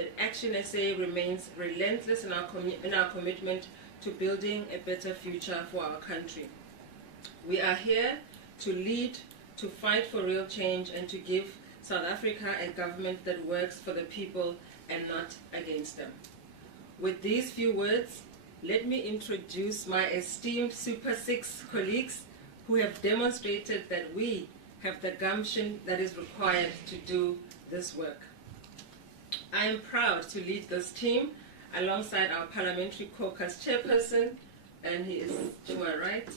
that ActionSA remains relentless in our commitment to building a better future for our country. We are here to lead, to fight for real change, and to give South Africa a government that works for the people and not against them. With these few words, let me introduce my esteemed Super 6 colleagues who have demonstrated that we have the gumption that is required to do this work. I am proud to lead this team alongside our Parliamentary Caucus Chairperson, and he is to my right,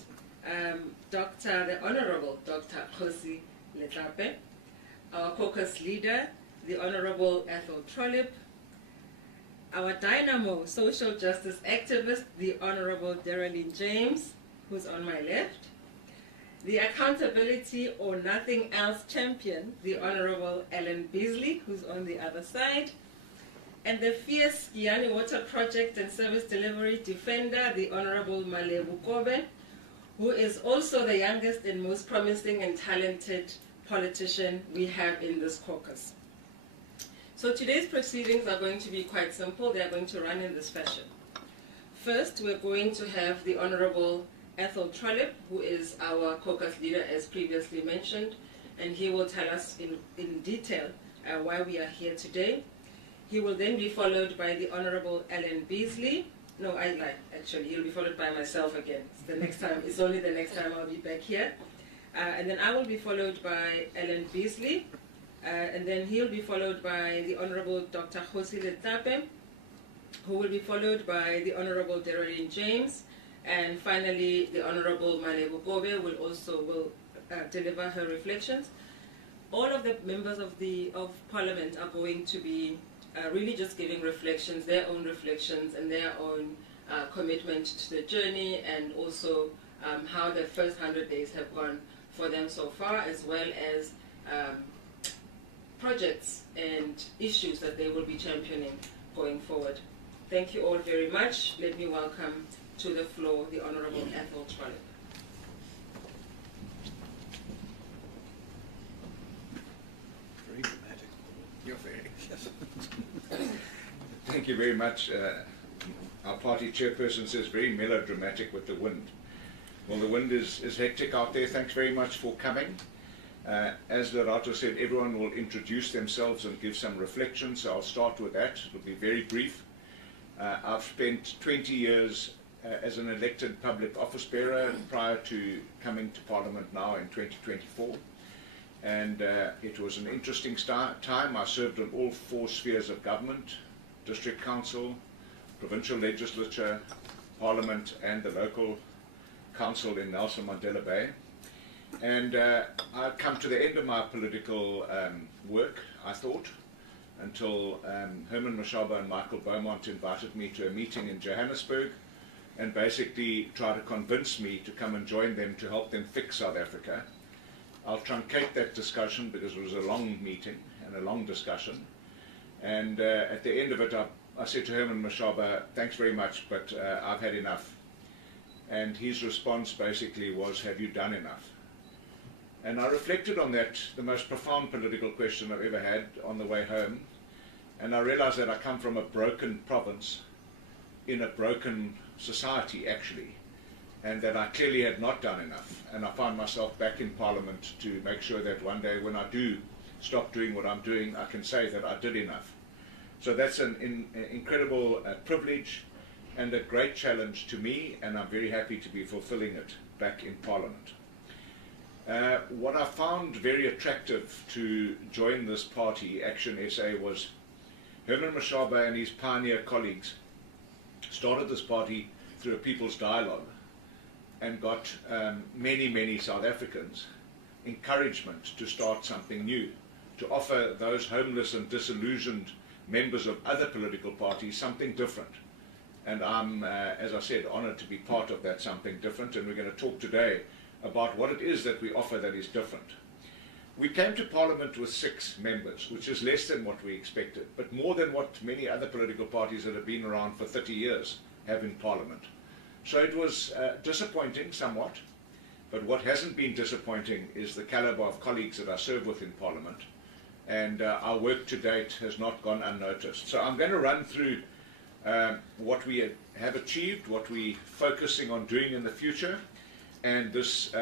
the Honorable Dr. Khosi Letlape, our Caucus Leader, the Honorable Ethel Trollip, our dynamo social justice activist, the Honorable Darylene James, who's on my left, the accountability or nothing else champion, the Honorable Ellen Beasley, who's on the other side, and the fierce Giyani Water Project and Service Delivery defender, the Honorable Malebu Kobe, who is also the youngest and most promising and talented politician we have in this caucus. So today's proceedings are going to be quite simple. They are going to run in this fashion. First, we're going to have the Honorable Ethel Trollip, who is our caucus leader, as previously mentioned, and he will tell us in detail why we are here today. He will then be followed by the Honorable Ellen Beasley. No, I lied, actually. He'll be followed by myself again. It's only the next time I'll be back here. And then I will be followed by Ellen Beasley. And then he'll be followed by the Honorable Dr. Khosi Letlape, who will be followed by the Honorable Darylene James. And finally, the Honorable Malebu Kobe will deliver her reflections. All of the members of Parliament are going to be really just giving reflections, their own reflections and their own commitment to the journey, and also how the first 100 days have gone for them so far, as well as projects and issues that they will be championing going forward. Thank you all very much. Let me welcome to the floor the Honorable Ethel Trollip. Very dramatic. You're very yes. Thank you very much. Our party chairperson says very melodramatic with the wind. Well, the wind is hectic out there. Thanks very much for coming. As Lerato said, everyone will introduce themselves and give some reflection, so I'll start with that. It'll be very brief. I've spent 20 years as an elected public office bearer prior to coming to Parliament now in 2024. And it was an interesting time. I served in all 4 spheres of government: district council, provincial legislature, Parliament, and the local council in Nelson Mandela Bay. And I've come to the end of my political work, I thought, until Herman Mashaba and Michael Beaumont invited me to a meeting in Johannesburg and basically tried to convince me to come and join them to help them fix South Africa. I'll truncate that discussion because it was a long meeting and a long discussion. And at the end of it, I said to Herman Mashaba, thanks very much, but I've had enough. And his response basically was, have you done enough? And I reflected on that, the most profound political question I've ever had, on the way home. And I realized that I come from a broken province in a broken society, actually, and that I clearly had not done enough. And I found myself back in Parliament to make sure that one day when I do stop doing what I'm doing, I can say that I did enough. So that's an incredible privilege and a great challenge to me, and I'm very happy to be fulfilling it back in Parliament. What I found very attractive to join this party, ActionSA, was Herman Mashaba and his pioneer colleagues started this party through a people's dialogue and got many South Africans encouragement to start something new, to offer those homeless and disillusioned members of other political parties something different. And I'm, as I said, honored to be part of that something different, and we're going to talk today about what it is that we offer that is different. We came to Parliament with 6 members, which is less than what we expected, but more than what many other political parties that have been around for 30 years have in Parliament. So it was disappointing somewhat, but what hasn't been disappointing is the caliber of colleagues that I serve with in Parliament. and our work to date has not gone unnoticed. So I'm going to run through what we have achieved, what we're focusing on doing in the future, and this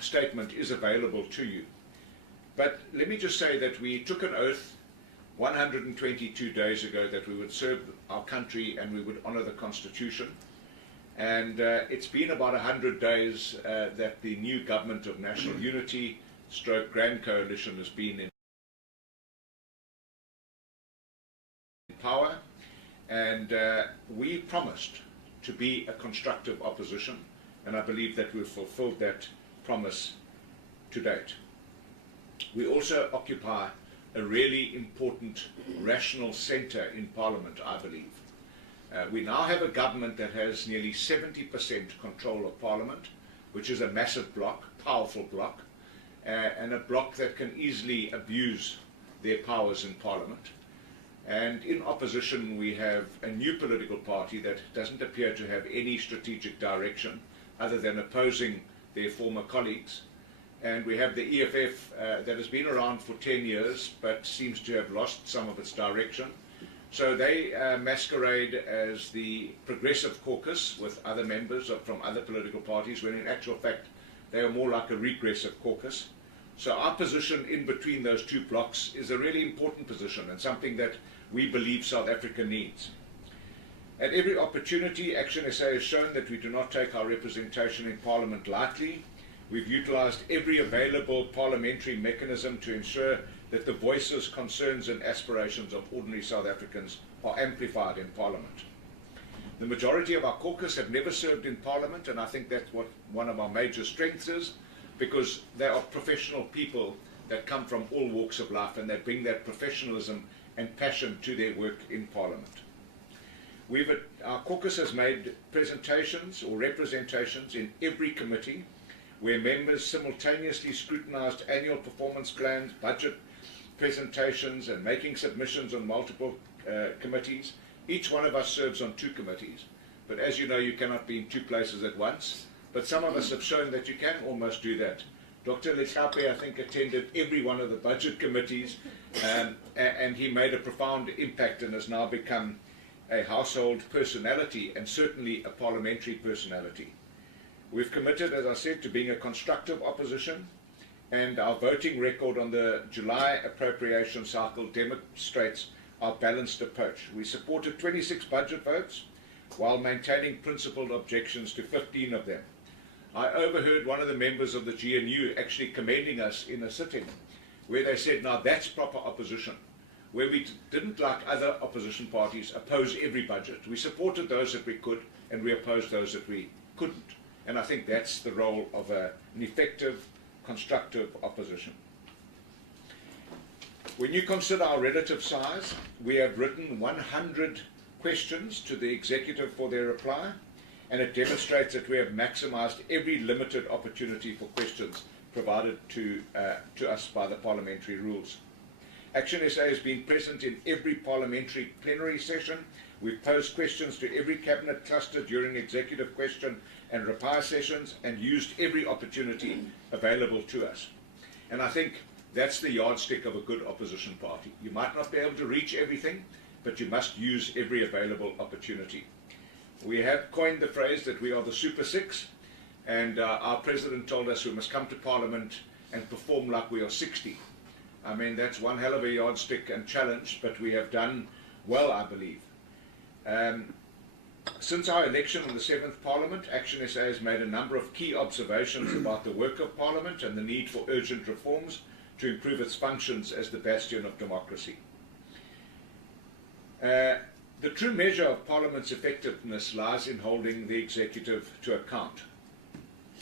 statement is available to you. But let me just say that we took an oath 122 days ago that we would serve our country and we would honor the Constitution. And it's been about 100 days that the new government of national unity / Grand Coalition has been in power, and we promised to be a constructive opposition, and I believe that we've fulfilled that promise to date. We also occupy a really important rational centre in Parliament, I believe. We now have a government that has nearly 70% control of Parliament, which is a massive bloc, powerful bloc, and a bloc that can easily abuse their powers in Parliament. And in opposition, we have a new political party that doesn't appear to have any strategic direction other than opposing their former colleagues. And we have the EFF that has been around for 10 years but seems to have lost some of its direction. So they masquerade as the Progressive Caucus with other members from other political parties, when in actual fact they are more like a regressive caucus. So our position in between those two blocs is a really important position and something that we believe South Africa needs. At every opportunity, ActionSA has shown that we do not take our representation in Parliament lightly. We've utilised every available parliamentary mechanism to ensure that the voices, concerns and aspirations of ordinary South Africans are amplified in Parliament. The majority of our caucus have never served in Parliament, and I think that's what one of our major strengths is, because they are professional people that come from all walks of life, and they bring that professionalism and passion to their work in Parliament. Our caucus has made presentations or representations in every committee, where members simultaneously scrutinised annual performance plans, budget presentations and making submissions on multiple committees. Each one of us serves on 2 committees, but as you know, you cannot be in 2 places at once, but some of us have shown that you can almost do that. Dr. Lethape, I think, attended every one of the budget committees, and he made a profound impact and has now become a household personality and certainly a parliamentary personality. We've committed, as I said, to being a constructive opposition, and our voting record on the July appropriation cycle demonstrates our balanced approach. We supported 26 budget votes while maintaining principled objections to 15 of them. I overheard one of the members of the GNU actually commending us in a sitting where they said, now that's proper opposition, where we didn't, like other opposition parties, oppose every budget. We supported those that we could, and we opposed those that we couldn't. And I think that's the role of an effective, constructive opposition. When you consider our relative size, we have written 100 questions to the executive for their reply, and it demonstrates that we have maximised every limited opportunity for questions provided to us by the parliamentary rules. ActionSA has been present in every parliamentary plenary session. We've posed questions to every cabinet cluster during executive question and reply sessions, and used every opportunity available to us. And I think that's the yardstick of a good opposition party. You might not be able to reach everything, but you must use every available opportunity. We have coined the phrase that we are the Super Six, and our president told us we must come to Parliament and perform like we are 60. I mean, that's one hell of a yardstick and challenge, but we have done well, I believe. Since our election in the 7th Parliament, ActionSA has made a number of key observations about the work of Parliament and the need for urgent reforms to improve its functions as the bastion of democracy. The true measure of Parliament's effectiveness lies in holding the executive to account.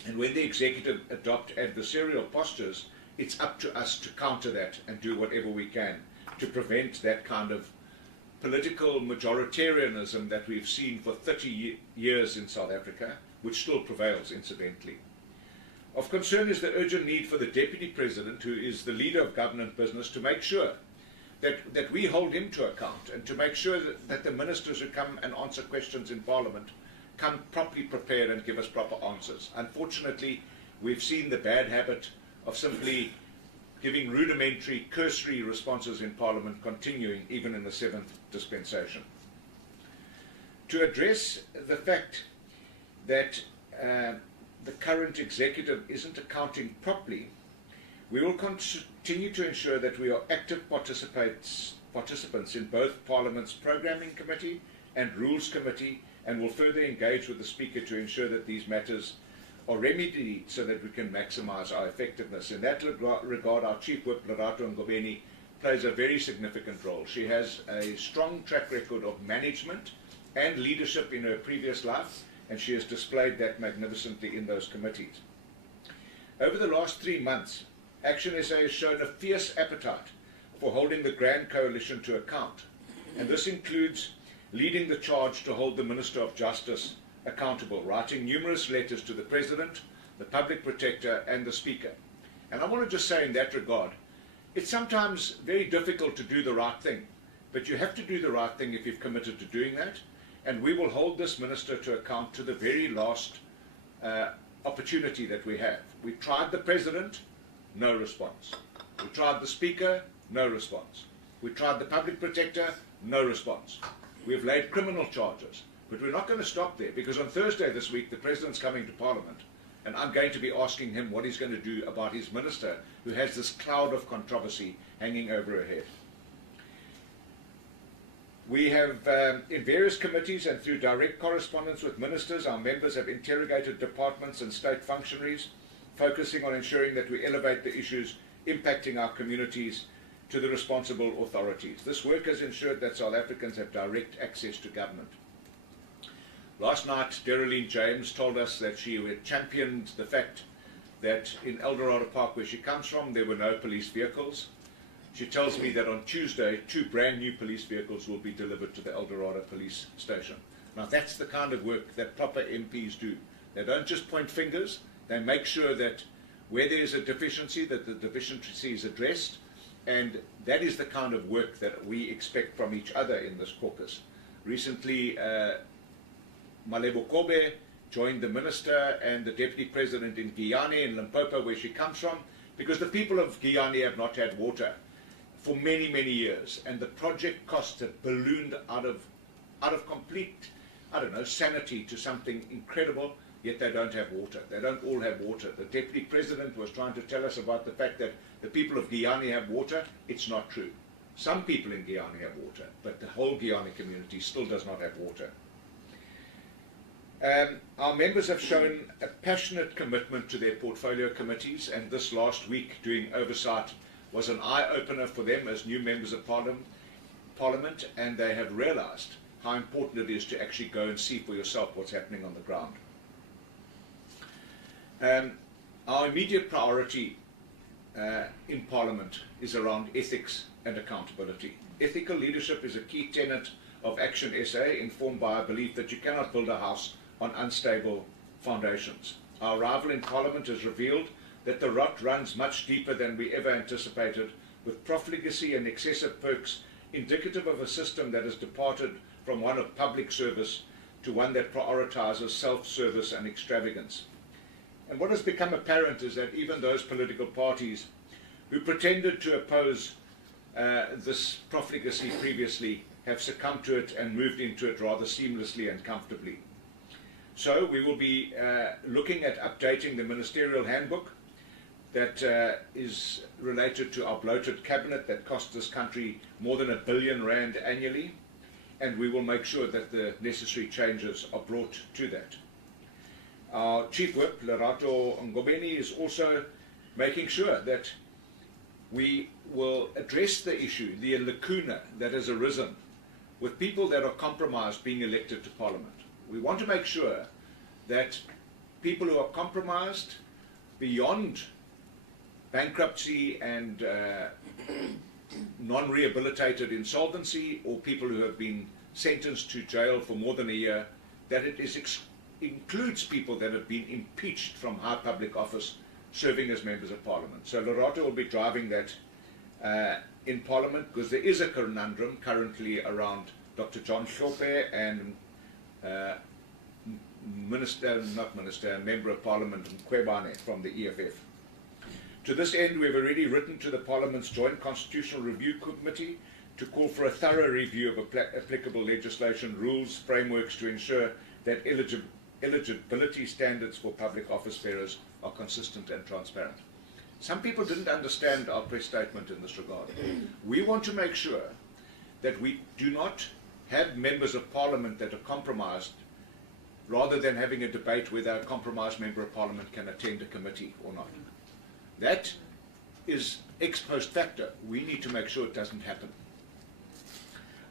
And when the executive adopt adversarial postures, it's up to us to counter that and do whatever we can to prevent that kind of political majoritarianism that we've seen for 30 years in South Africa, which still prevails, incidentally. Of concern is the urgent need for the Deputy President, who is the leader of government business, to make sure that we hold him to account, and to make sure that the ministers who come and answer questions in Parliament come properly prepared and give us proper answers. Unfortunately, we've seen the bad habit of simply giving rudimentary, cursory responses in Parliament continuing even in the 7th dispensation. To address the fact that the current executive isn't accounting properly, we will continue to ensure that we are active participants in both Parliament's Programming Committee and Rules Committee, and will further engage with the Speaker to ensure that these matters are remedied so that we can maximise our effectiveness. In that regard, our Chief Whip, Lerato Ngobeni, plays a very significant role. She has a strong track record of management and leadership in her previous life, and she has displayed that magnificently in those committees. Over the last 3 months, ActionSA has shown a fierce appetite for holding the Grand Coalition to account, and this includes leading the charge to hold the Minister of Justice accountable, writing numerous letters to the President, the Public Protector and the Speaker. And I want to just say in that regard, it's sometimes very difficult to do the right thing, but you have to do the right thing if you've committed to doing that, and we will hold this Minister to account to the very last opportunity that we have. We tried the President, no response. We tried the Speaker, no response. We tried the Public Protector, no response. We've laid criminal charges, but we're not going to stop there, because on Thursday this week the President's coming to Parliament, and I'm going to be asking him what he's going to do about his Minister who has this cloud of controversy hanging over her head. We have, in various committees and through direct correspondence with ministers, our members have interrogated departments and state functionaries, focusing on ensuring that we elevate the issues impacting our communities to the responsible authorities. This work has ensured that South Africans have direct access to government. Last night, Dereline James told us that she had championed the fact that in Eldorado Park, where she comes from, there were no police vehicles. She tells me that on Tuesday, 2 brand new police vehicles will be delivered to the Eldorado police station. Now that's the kind of work that proper MPs do. They don't just point fingers, they make sure that where there is a deficiency, that the deficiency is addressed, and that is the kind of work that we expect from each other in this caucus. Recently, Malebo Kobe joined the Minister and the Deputy President in Guyana, in Limpopo, where she comes from, because the people of Guyana have not had water for many, many years, and the project costs have ballooned out of complete, I don't know, sanity to something incredible, yet they don't have water. They don't all have water. The Deputy President was trying to tell us about the fact that the people of Guyana have water. It's not true. Some people in Guyana have water, but the whole Guyana community still does not have water. Our members have shown a passionate commitment to their portfolio committees, and this last week doing oversight was an eye-opener for them as new members of Parliament, and they have realised how important it is to actually go and see for yourself what's happening on the ground. Our immediate priority in Parliament is around ethics and accountability. Ethical leadership is a key tenet of ActionSA, informed by our belief that you cannot build a house on unstable foundations. Our arrival in Parliament has revealed that the rot runs much deeper than we ever anticipated, with profligacy and excessive perks indicative of a system that has departed from one of public service to one that prioritises self-service and extravagance. And what has become apparent is that even those political parties who pretended to oppose this profligacy previously have succumbed to it and moved into it rather seamlessly and comfortably. So we will be looking at updating the ministerial handbook that is related to our bloated cabinet that costs this country more than R1 billion annually, and we will make sure that the necessary changes are brought to that. Our Chief Whip, Lerato Ngobeni, is also making sure that we will address the issue, the lacuna that has arisen with people that are compromised being elected to Parliament. We want to make sure that people who are compromised beyond bankruptcy and non-rehabilitated insolvency, or people who have been sentenced to jail for more than a year, that it includes people that have been impeached from high public office serving as members of Parliament. So Lerato will be driving that in Parliament, because there is a conundrum currently around Dr. John Hlophe and Member of Parliament Mkhwebane from the EFF. To this end, we have already written to the Parliament's Joint Constitutional Review Committee to call for a thorough review of applicable legislation, rules, frameworks to ensure that eligibility standards for public office bearers are consistent and transparent. Some people didn't understand our press statement in this regard. We want to make sure that we do not have members of Parliament that are compromised, rather than having a debate whether a compromised member of Parliament can attend a committee or not. That is ex post facto. We need to make sure it doesn't happen.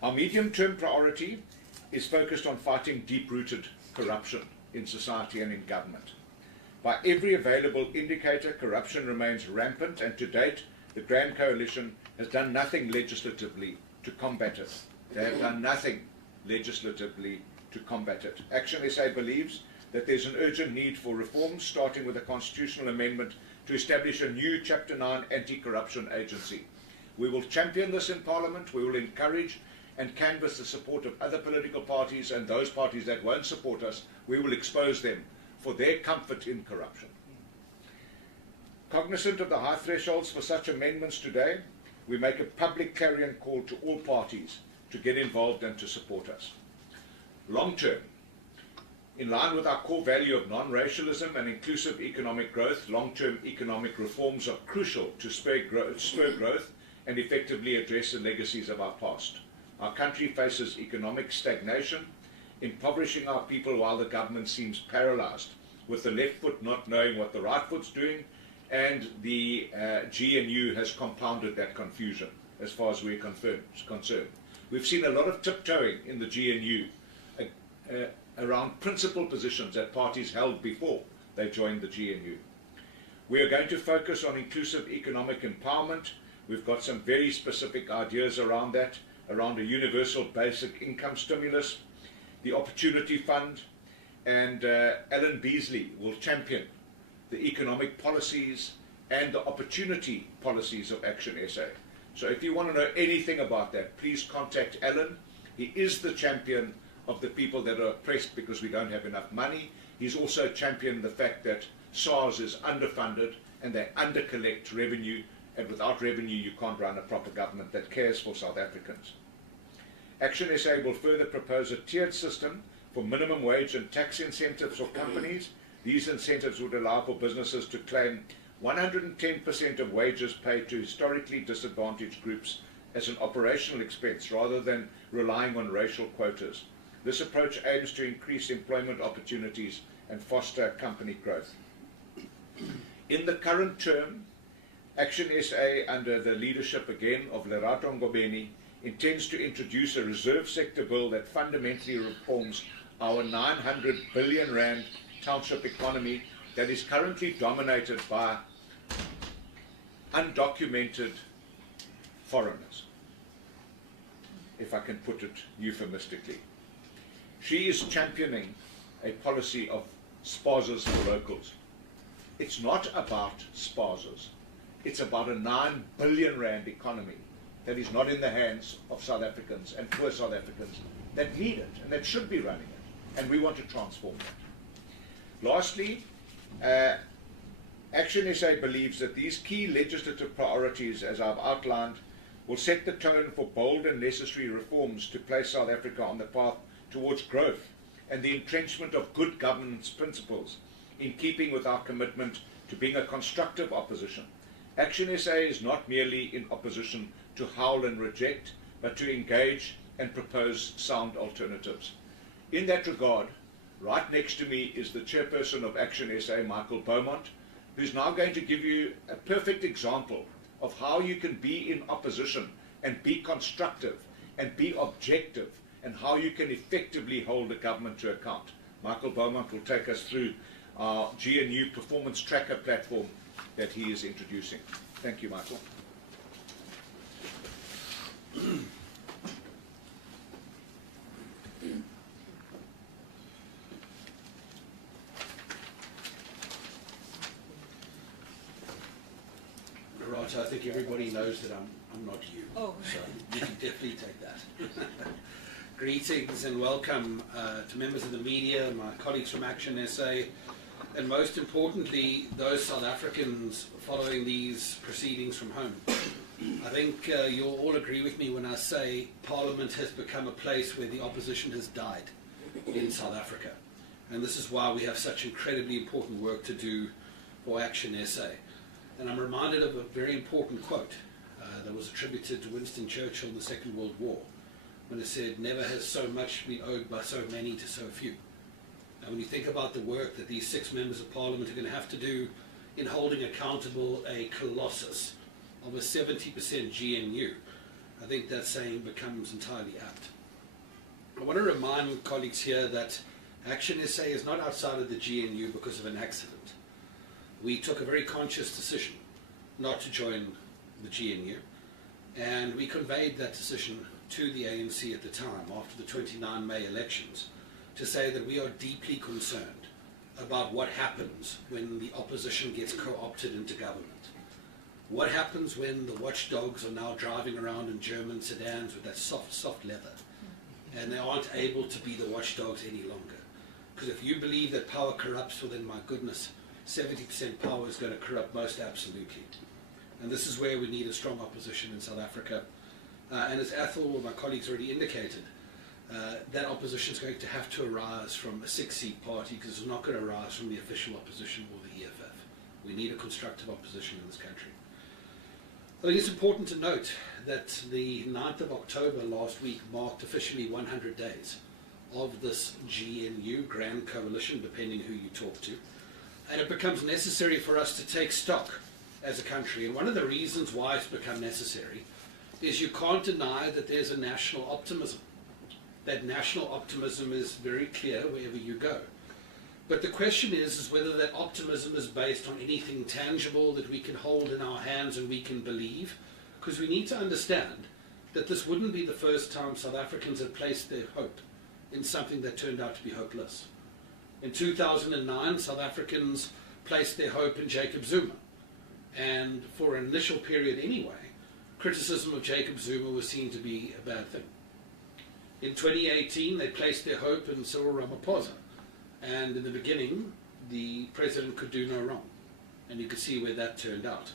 Our medium-term priority is focused on fighting deep-rooted corruption in society and in government. By every available indicator, corruption remains rampant, and to date, the Grand Coalition has done nothing legislatively to combat it. They have done nothing legislatively to combat it. ActionSA believes that there's an urgent need for reforms, starting with a constitutional amendment to establish a new Chapter 9 anti-corruption agency. We will champion this in Parliament. We will encourage and canvass the support of other political parties, and those parties that won't support us, we will expose them for their comfort in corruption. Cognizant of the high thresholds for such amendments today, we make a public clarion call to all parties to get involved and to support us. Long term, in line with our core value of non-racialism and inclusive economic growth, long-term economic reforms are crucial to spur growth and effectively address the legacies of our past. Our country faces economic stagnation, impoverishing our people while the government seems paralyzed, with the left foot not knowing what the right foot's doing, and the GNU has compounded that confusion as far as we're concerned. We've seen a lot of tiptoeing in the GNU around principal positions that parties held before they joined the GNU. We are going to focus on inclusive economic empowerment. We've got some very specific ideas around that, around a universal basic income stimulus, the Opportunity Fund, and Alan Beasley will champion the economic policies and the opportunity policies of ActionSA. So if you want to know anything about that, please contact Alan. He is the champion of the people that are oppressed because we don't have enough money. He's also championed the fact that SARS is underfunded and they undercollect revenue, and without revenue you can't run a proper government that cares for South Africans. ActionSA will further propose a tiered system for minimum wage and tax incentives for companies. These incentives would allow for businesses to claim 110% of wages paid to historically disadvantaged groups as an operational expense rather than relying on racial quotas. This approach aims to increase employment opportunities and foster company growth. In the current term, ActionSA, under the leadership again of Lerato Ngobeni, intends to introduce a reserve sector bill that fundamentally reforms our 900 billion rand township economy that is currently dominated by undocumented foreigners, if I can put it euphemistically. She is championing a policy of sponsors for locals. It's not about sponsors. It's about a 9 billion rand economy that is not in the hands of South Africans and poor South Africans that need it and that should be running it. And we want to transform that. Lastly, ActionSA believes that these key legislative priorities, as I've outlined, will set the tone for bold and necessary reforms to place South Africa on the path towards growth and the entrenchment of good governance principles, in keeping with our commitment to being a constructive opposition. ActionSA is not merely in opposition to howl and reject, but to engage and propose sound alternatives. In that regard, right next to me is the chairperson of ActionSA, Michael Beaumont, who's now going to give you a perfect example of how you can be in opposition and be constructive and be objective, and how you can effectively hold the government to account. Michael Beaumont will take us through our GNU performance tracker platform that he is introducing. Thank you, Michael. Right, I think everybody knows that I'm not you, so you can definitely take that. Greetings and welcome to members of the media, my colleagues from ActionSA, and most importantly, those South Africans following these proceedings from home. I think you'll all agree with me when I say Parliament has become a place where the opposition has died in South Africa. And this is why we have such incredibly important work to do for ActionSA. And I'm reminded of a very important quote that was attributed to Winston Churchill in the Second World War, when it said, "Never has so much been owed by so many to so few." And when you think about the work that these 6 members of Parliament are going to have to do in holding accountable a colossus of a 70% GNU, I think that saying becomes entirely apt. I want to remind colleagues here that ActionSA is not outside of the GNU because of an accident. We took a very conscious decision not to join the GNU, and we conveyed that decision to the ANC at the time, after the 29 May elections, to say that we are deeply concerned about what happens when the opposition gets co-opted into government. What happens when the watchdogs are now driving around in German sedans with that soft leather, and they aren't able to be the watchdogs any longer? Because if you believe that power corrupts, well then, my goodness, 70% power is going to corrupt most absolutely. And this is where we need a strong opposition in South Africa. And as Athol, my colleagues, already indicated, that opposition is going to have to arise from a 6-seat party, because it's not going to arise from the official opposition or the EFF. We need a constructive opposition in this country. I think it's important to note that the 9th of October last week marked officially 100 days of this GNU, Grand Coalition, depending who you talk to. And it becomes necessary for us to take stock as a country. And one of the reasons why it's become necessary is you can't deny that there's a national optimism. That national optimism is very clear wherever you go. But the question is whether that optimism is based on anything tangible that we can hold in our hands and we can believe. Because we need to understand that this wouldn't be the first time South Africans had placed their hope in something that turned out to be hopeless. In 2009, South Africans placed their hope in Jacob Zuma. And for an initial period anyway, criticism of Jacob Zuma was seen to be a bad thing. In 2018, they placed their hope in Cyril Ramaphosa. And in the beginning, the president could do no wrong. And you could see where that turned out.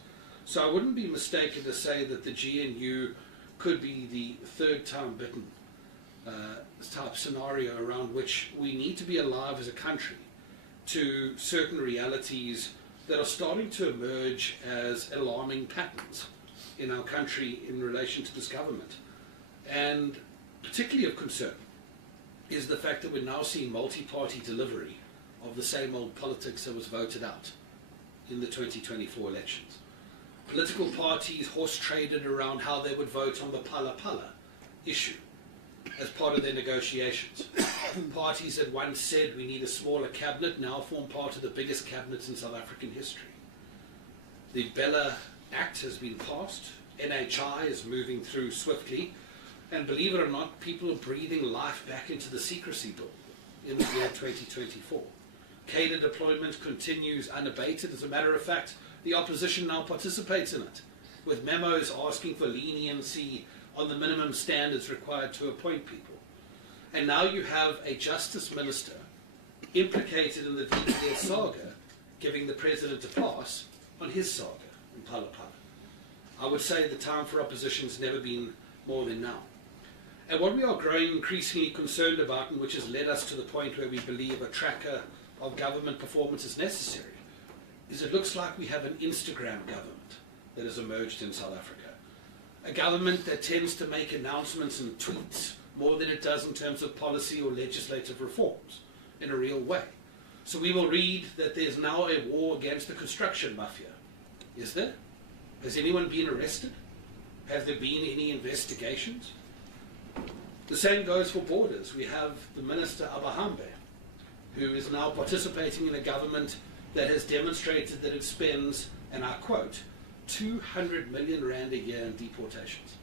So I wouldn't be mistaken to say that the GNU could be the third time bitten type scenario around which we need to be alive as a country to certain realities that are starting to emerge as alarming patterns in our country in relation to this government. And particularly of concern is the fact that we're now seeing multi-party delivery of the same old politics that was voted out in the 2024 elections. Political parties horse-traded around how they would vote on the Pala Pala issue as part of their negotiations. Parties that once said we need a smaller cabinet now form part of the biggest cabinets in South African history. The Bella Act has been passed. NHI is moving through swiftly. And believe it or not, people are breathing life back into the secrecy bill in the year 2024. Cadre deployment continues unabated. As a matter of fact, the opposition now participates in it, with memos asking for leniency on the minimum standards required to appoint people. And now you have a justice minister implicated in the DPS saga, giving the president a pass on his saga in Pala Pala. I would say the time for opposition has never been more than now. And what we are growing increasingly concerned about, and which has led us to the point where we believe a tracker of government performance is necessary, is it looks like we have an Instagram government that has emerged in South Africa. A government that tends to make announcements and tweets more than it does in terms of policy or legislative reforms in a real way. So we will read that there's now a war against the construction mafia. Is there? Has anyone been arrested? Have there been any investigations? The same goes for borders. We have the Minister Abahambe, who is now participating in a government that has demonstrated that it spends, and I quote, 200 million rand a year in deportations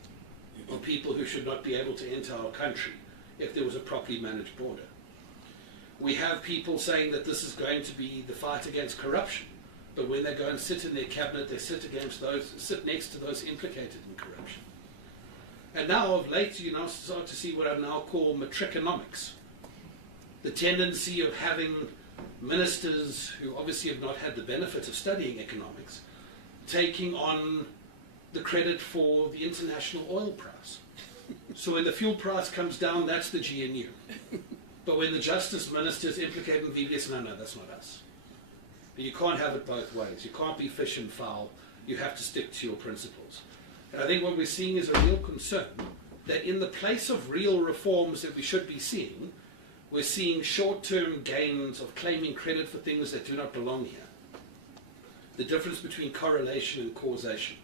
on people who should not be able to enter our country if there was a properly managed border. We have people saying that this is going to be the fight against corruption, but when they go and sit in their cabinet, they sit next to those implicated in corruption. And now, of late, you now start to see what I now call matriconomics. The tendency of having ministers who obviously have not had the benefit of studying economics taking on the credit for the international oil price. So when the fuel price comes down, that's the GNU. But when the Justice Minister is implicated in VBS, no, that's not us. You can't have it both ways. You can't be fish and fowl. You have to stick to your principles. And I think what we're seeing is a real concern that in the place of real reforms that we should be seeing, we're seeing short-term gains of claiming credit for things that do not belong here. The difference between correlation and causation.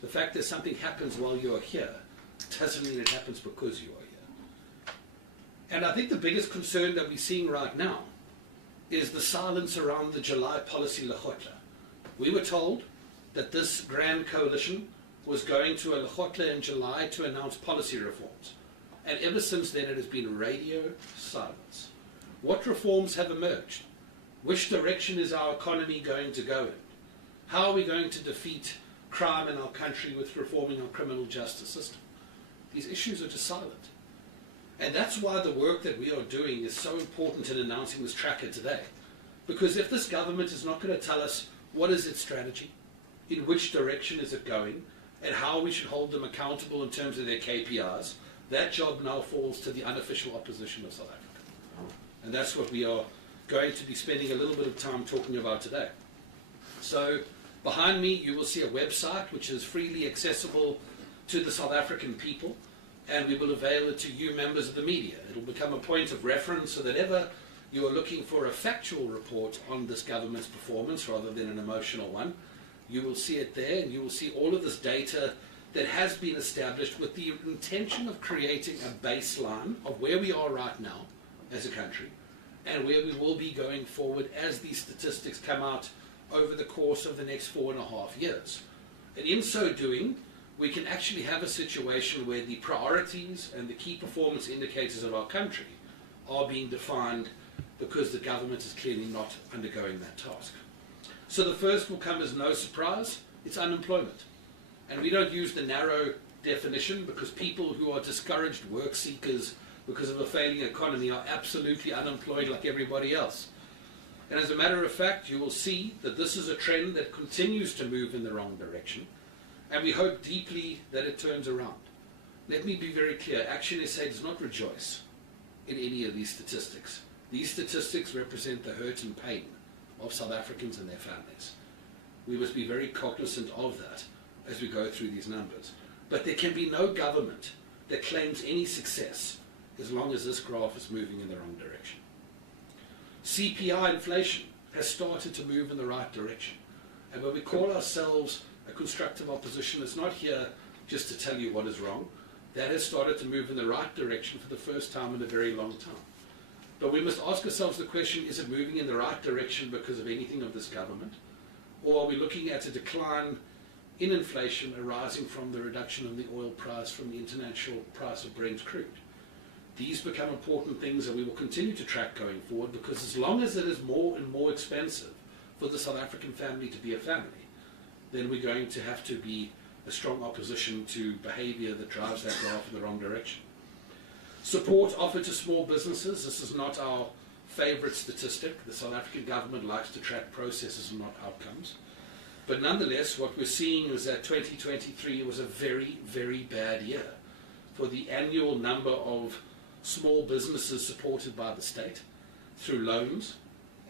The fact that something happens while you're here doesn't mean it happens because you are here. And I think the biggest concern that we're seeing right now is the silence around the July policy Lekgotla. We were told that this grand coalition was going to a Lekgotla in July to announce policy reforms. And ever since then it has been radio silence. What reforms have emerged? Which direction is our economy going to go in? How are we going to defeat crime in our country with reforming our criminal justice system? These issues are just silent. And that's why the work that we are doing is so important in announcing this tracker today. Because if this government is not going to tell us what is its strategy, in which direction is it going, and how we should hold them accountable in terms of their KPIs, that job now falls to the unofficial opposition of South Africa. And that's what we are going to be spending a little bit of time talking about today. So behind me you will see a website which is freely accessible to the South African people, and we will avail it to you members of the media. It will become a point of reference so that ever you are looking for a factual report on this government's performance rather than an emotional one, you will see it there, and you will see all of this data that has been established with the intention of creating a baseline of where we are right now as a country and where we will be going forward as these statistics come out over the course of the next 4.5 years. And in so doing, we can actually have a situation where the priorities and the key performance indicators of our country are being defined because the government is clearly not undergoing that task. So the first will come as no surprise, it's unemployment. And we don't use the narrow definition because people who are discouraged work seekers because of a failing economy are absolutely unemployed like everybody else. And as a matter of fact, you will see that this is a trend that continues to move in the wrong direction, and we hope deeply that it turns around. Let me be very clear, ActionSA does not rejoice in any of these statistics. These statistics represent the hurt and pain of South Africans and their families. We must be very cognizant of that as we go through these numbers. But there can be no government that claims any success as long as this graph is moving in the wrong direction. CPI inflation has started to move in the right direction. And when we call ourselves a constructive opposition, it's not here just to tell you what is wrong. That has started to move in the right direction for the first time in a very long time. But we must ask ourselves the question, is it moving in the right direction because of anything of this government? Or are we looking at a decline in inflation arising from the reduction in the oil price from the international price of Brent crude? These become important things that we will continue to track going forward, because as long as it is more and more expensive for the South African family to be a family, then we're going to have to be a strong opposition to behavior that drives that graph in the wrong direction. Support offered to small businesses. This is not our favorite statistic. The South African government likes to track processes and not outcomes. But nonetheless, what we're seeing is that 2023 was a very, very bad year for the annual number of small businesses supported by the state through loans.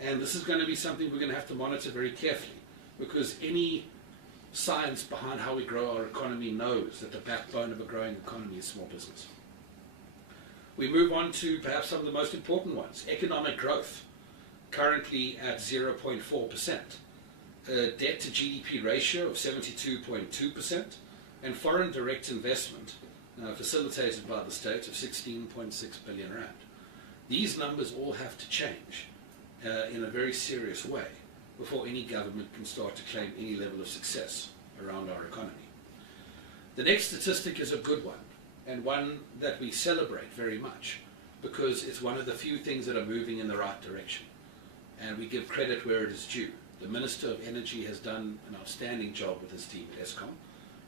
And this is going to be something we're going to have to monitor very carefully, because any science behind how we grow our economy knows that the backbone of a growing economy is small business. We move on to perhaps some of the most important ones. Economic growth, currently at 0.4%. Debt to GDP ratio of 72.2%. And foreign direct investment, facilitated by the state, of 16.6 billion rand. These numbers all have to change in a very serious way before any government can start to claim any level of success around our economy. The next statistic is a good one, and one that we celebrate very much, because it's one of the few things that are moving in the right direction, and we give credit where it is due. The Minister of Energy has done an outstanding job with his team at Eskom,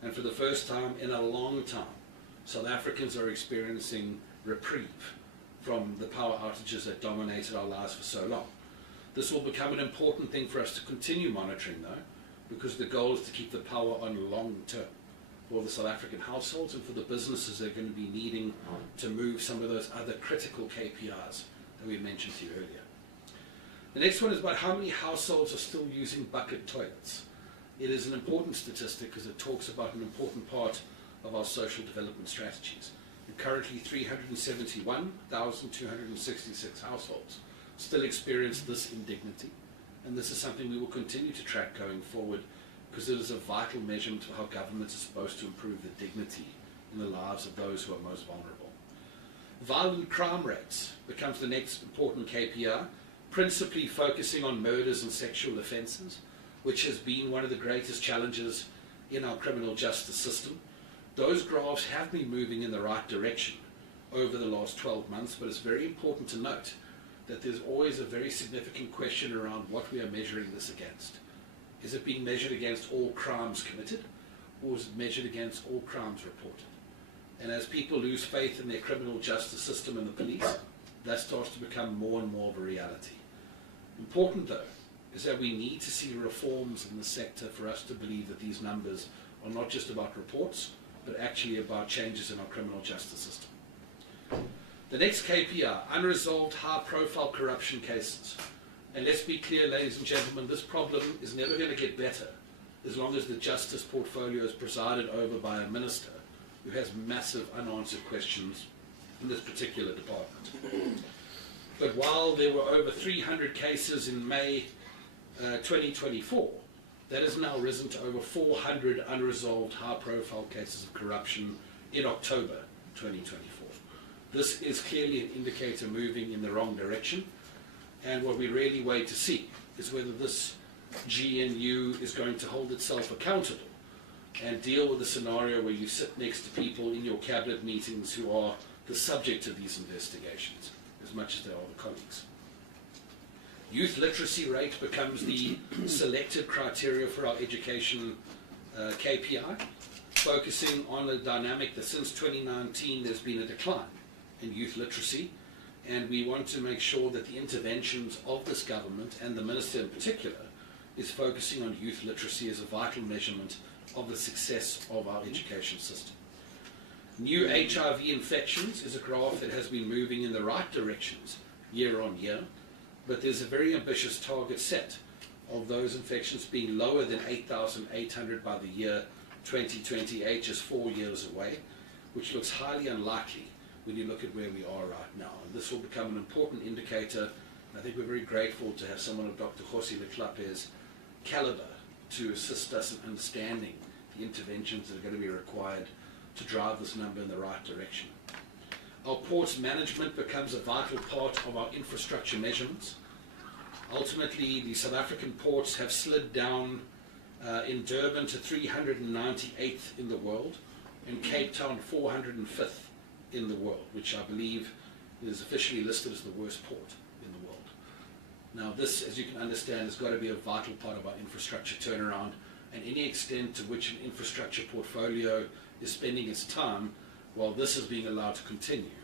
and for the first time in a long time, South Africans are experiencing reprieve from the power outages that dominated our lives for so long. This will become an important thing for us to continue monitoring though, because the goal is to keep the power on long term for the South African households and for the businesses that are going to be needing to move some of those other critical KPIs that we mentioned to you earlier. The next one is about how many households are still using bucket toilets. It is an important statistic because it talks about an important part of our social development strategies. And currently 371,266 households still experience this indignity, and this is something we will continue to track going forward because it is a vital measurement of how government is supposed to improve the dignity in the lives of those who are most vulnerable. Violent crime rates becomes the next important KPI, principally focusing on murders and sexual offences, which has been one of the greatest challenges in our criminal justice system. Those graphs have been moving in the right direction over the last 12 months, but it's very important to note that there's always a very significant question around what we are measuring this against. Is it being measured against all crimes committed, or is it measured against all crimes reported? And as people lose faith in their criminal justice system and the police, that starts to become more and more of a reality. Important though, is that we need to see reforms in the sector for us to believe that these numbers are not just about reports, but actually about changes in our criminal justice system. The next KPI, unresolved high-profile corruption cases. And let's be clear, ladies and gentlemen, this problem is never going to get better as long as the justice portfolio is presided over by a minister who has massive unanswered questions in this particular department. But while there were over 300 cases in May 2024, that has now risen to over 400 unresolved high-profile cases of corruption in October 2024. This is clearly an indicator moving in the wrong direction, and what we really wait to see is whether this GNU is going to hold itself accountable and deal with the scenario where you sit next to people in your cabinet meetings who are the subject of these investigations as much as they are the colleagues. Youth literacy rate becomes the selected criteria for our education KPI, focusing on a dynamic that since 2019 there's been a decline in youth literacy, and we want to make sure that the interventions of this government and the minister in particular is focusing on youth literacy as a vital measurement of the success of our education system. New HIV infections is a graph that has been moving in the right directions year on year, but there's a very ambitious target set of those infections being lower than 8,800 by the year 2028, just 4 years away, which looks highly unlikely when you look at where we are right now. And this will become an important indicator. I think we're very grateful to have someone of Dr. José Leclape's caliber to assist us in understanding the interventions that are going to be required to drive this number in the right direction. Our ports management becomes a vital part of our infrastructure measurements. Ultimately, the South African ports have slid down in Durban to 398th in the world, and Cape Town 405th in the world, which I believe is officially listed as the worst port in the world. Now this, as you can understand, has got to be a vital part of our infrastructure turnaround, and any extent to which an infrastructure portfolio is spending its time while this is being allowed to continue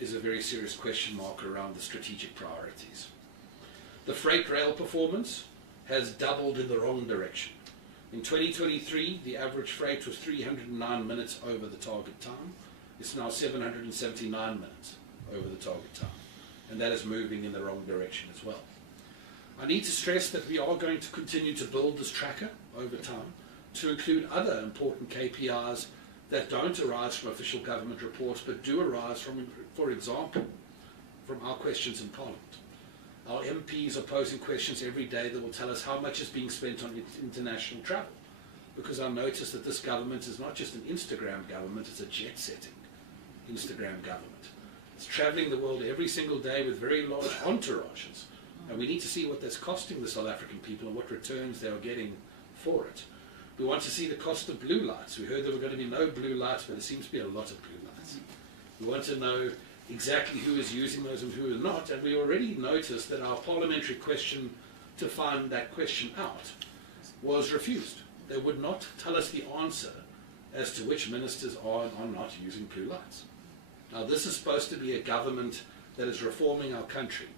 is a very serious question mark around the strategic priorities. The freight rail performance has doubled in the wrong direction. In 2023, the average freight was 309 minutes over the target time. It's now 779 minutes over the target time, and that is moving in the wrong direction as well. I need to stress that we are going to continue to build this tracker over time to include other important KPIs that don't arise from official government reports, but do arise from, for example, from our questions in Parliament. Our MPs are posing questions every day that will tell us how much is being spent on international travel, because I notice that this government is not just an Instagram government, it's a jet-setting Instagram government. It's traveling the world every single day with very large entourages, and we need to see what that's costing the South African people and what returns they are getting for it. We want to see the cost of blue lights. We heard there were going to be no blue lights, but there seems to be a lot of blue lights. We want to know exactly who is using those and who is not, and we already noticed that our parliamentary question to find that question out was refused. They would not tell us the answer as to which ministers are and are not using blue lights. Now this is supposed to be a government that is reforming our country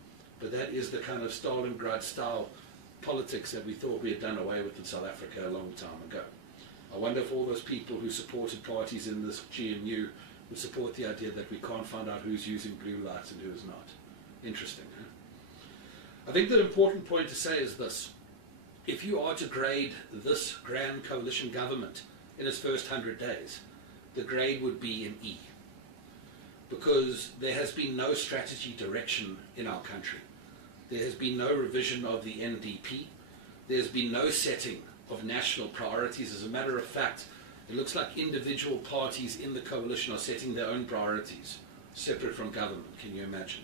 but that is the kind of Stalingrad style politics that we thought we had done away with in South Africa a long time ago. I wonder if all those people who supported parties in this GNU would support the idea that we can't find out who's using blue lights and who's not. Interesting, huh? I think the important point to say is this. If you are to grade this grand coalition government in its first 100 days, the grade would be an E. Because there has been no strategy direction in our country. There has been no revision of the NDP. There's been no setting of national priorities. As a matter of fact, it looks like individual parties in the coalition are setting their own priorities, separate from government. Can you imagine?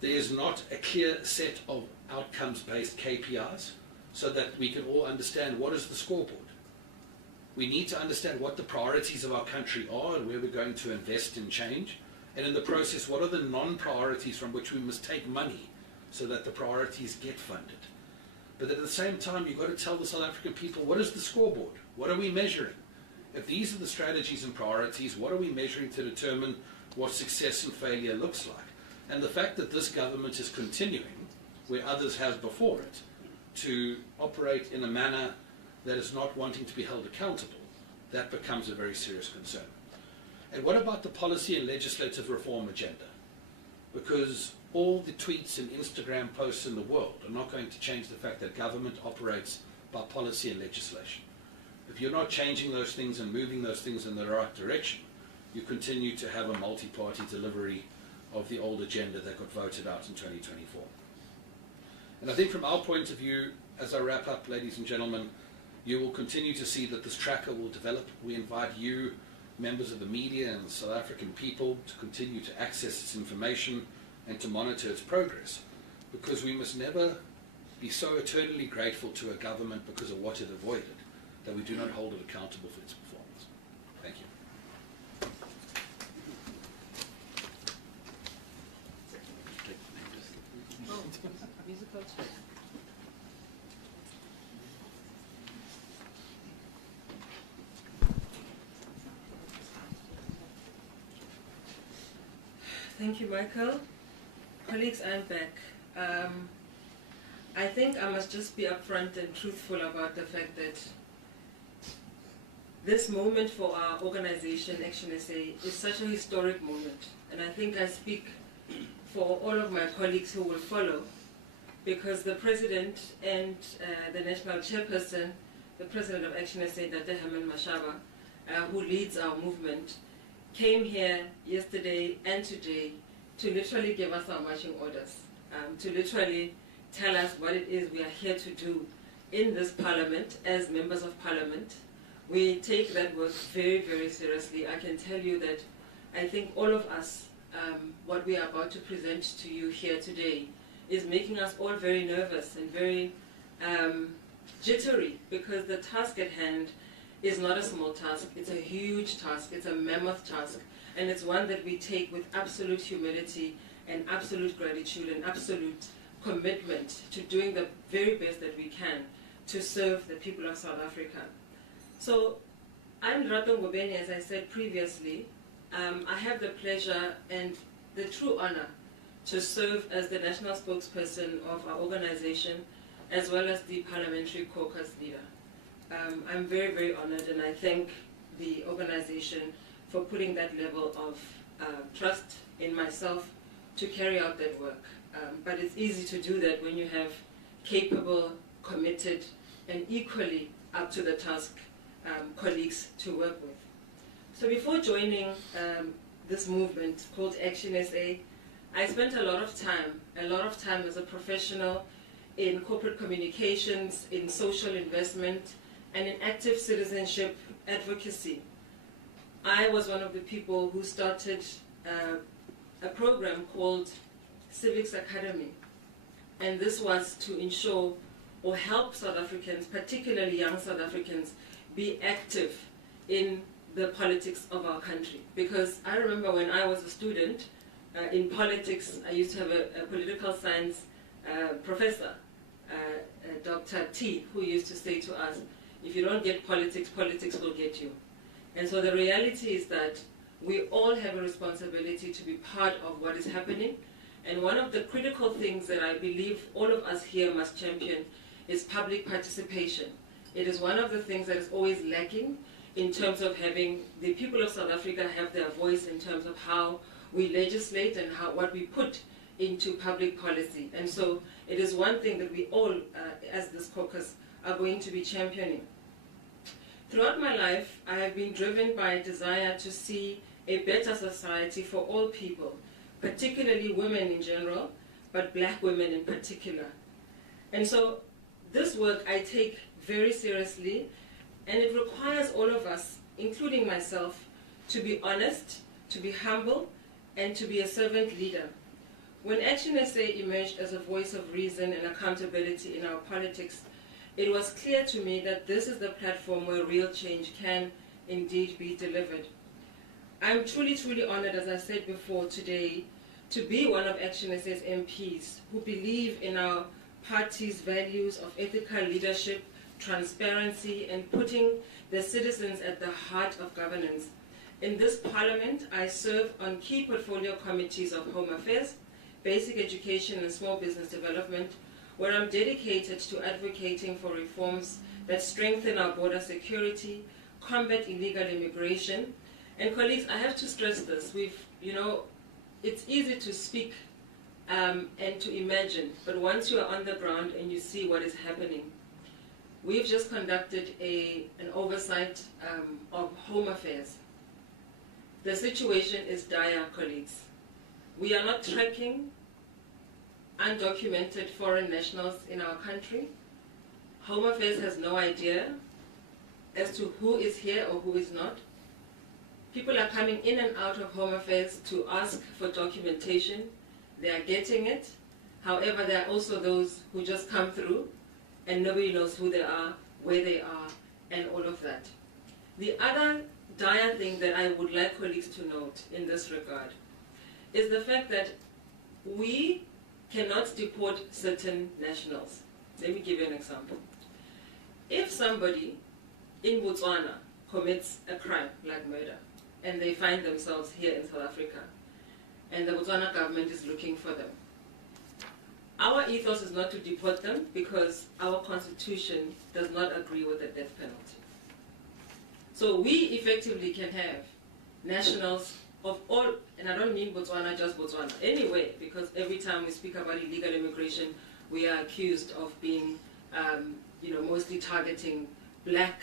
There is not a clear set of outcomes-based KPIs so that we can all understand what is the scoreboard. We need to understand what the priorities of our country are and where we're going to invest in change. And in the process, what are the non-priorities from which we must take money so that the priorities get funded. But at the same time, you've got to tell the South African people, what is the scoreboard? What are we measuring? If these are the strategies and priorities, what are we measuring to determine what success and failure looks like? And the fact that this government is continuing, where others have before it, to operate in a manner that is not wanting to be held accountable, that becomes a very serious concern. And what about the policy and legislative reform agenda? Because all the tweets and Instagram posts in the world are not going to change the fact that government operates by policy and legislation. If you're not changing those things and moving those things in the right direction, you continue to have a multi-party delivery of the old agenda that got voted out in 2024. And I think from our point of view, as I wrap up, ladies and gentlemen, you will continue to see that this tracker will develop. We invite you, members of the media and South African people, to continue to access its information and to monitor its progress, because we must never be so eternally grateful to a government because of what it avoided that we do not hold it accountable for its performance. Thank you. Oh, musical chair. Thank you, Michael. Colleagues, I'm back. I think I must just be upfront and truthful about the fact that this moment for our organization, ActionSA, is such a historic moment. And I think I speak for all of my colleagues who will follow, because the President and the National Chairperson, the President of ActionSA, Dr. Herman Mashaba, who leads our movement, came here yesterday and today to literally give us our marching orders, to literally tell us what it is we are here to do in this parliament as members of parliament. We take that work very, very seriously. I can tell you that I think all of us, what we are about to present to you here today is making us all very nervous and very jittery, because the task at hand is not a small task. It's a huge task. It's a mammoth task. And it's one that we take with absolute humility and absolute gratitude and absolute commitment to doing the very best that we can to serve the people of South Africa. So I'm Rato Ngobeni, as I said previously. I have the pleasure and the true honor to serve as the national spokesperson of our organization, as well as the parliamentary caucus leader. I'm very, very honored, and I thank the organization for putting that level of trust in myself to carry out that work. But it's easy to do that when you have capable, committed, and equally up to the task colleagues to work with. So before joining this movement called ActionSA, I spent a lot of time as a professional in corporate communications, in social investment, and in active citizenship advocacy. I was one of the people who started a program called Civics Academy, and this was to ensure or help South Africans, particularly young South Africans, be active in the politics of our country. Because I remember when I was a student in politics, I used to have a political science professor, Dr. T, who used to say to us, if you don't get politics, politics will get you. And so the reality is that we all have a responsibility to be part of what is happening, And one of the critical things that I believe all of us here must champion is public participation. It is one of the things that is always lacking in terms of having the people of South Africa have their voice in terms of how we legislate and what we put into public policy. And so it is one thing that we all, as this caucus, are going to be championing. Throughout my life, I have been driven by a desire to see a better society for all people, particularly women in general, but black women in particular. And so this work I take very seriously, and it requires all of us, including myself, to be honest, to be humble, and to be a servant leader. When ActionSA emerged as a voice of reason and accountability in our politics, it was clear to me that this is the platform where real change can indeed be delivered. I'm truly, truly honored, as I said before today, to be one of ActionSA's MPs who believe in our party's values of ethical leadership, transparency, and putting the citizens at the heart of governance. In this parliament, I serve on key portfolio committees of Home Affairs, Basic Education and Small Business Development, where I'm dedicated to advocating for reforms that strengthen our border security, combat illegal immigration. And colleagues, I have to stress this. It's easy to speak and to imagine, but once you are on the ground and you see what is happening, we've just conducted an oversight of Home Affairs. The situation is dire, colleagues. We are not tracking undocumented foreign nationals in our country. Home Affairs has no idea as to who is here or who is not. People are coming in and out of Home Affairs to ask for documentation. They are getting it. However, there are also those who just come through and nobody knows who they are, where they are, and all of that. The other dire thing that I would like colleagues to note in this regard is the fact that we cannot deport certain nationals. Let me give you an example. If somebody in Botswana commits a crime like murder and they find themselves here in South Africa and the Botswana government is looking for them, our ethos is not to deport them because our constitution does not agree with the death penalty. So we effectively can have nationals of all, and I don't mean Botswana, just Botswana, anyway, because every time we speak about illegal immigration, we are accused of being, mostly targeting black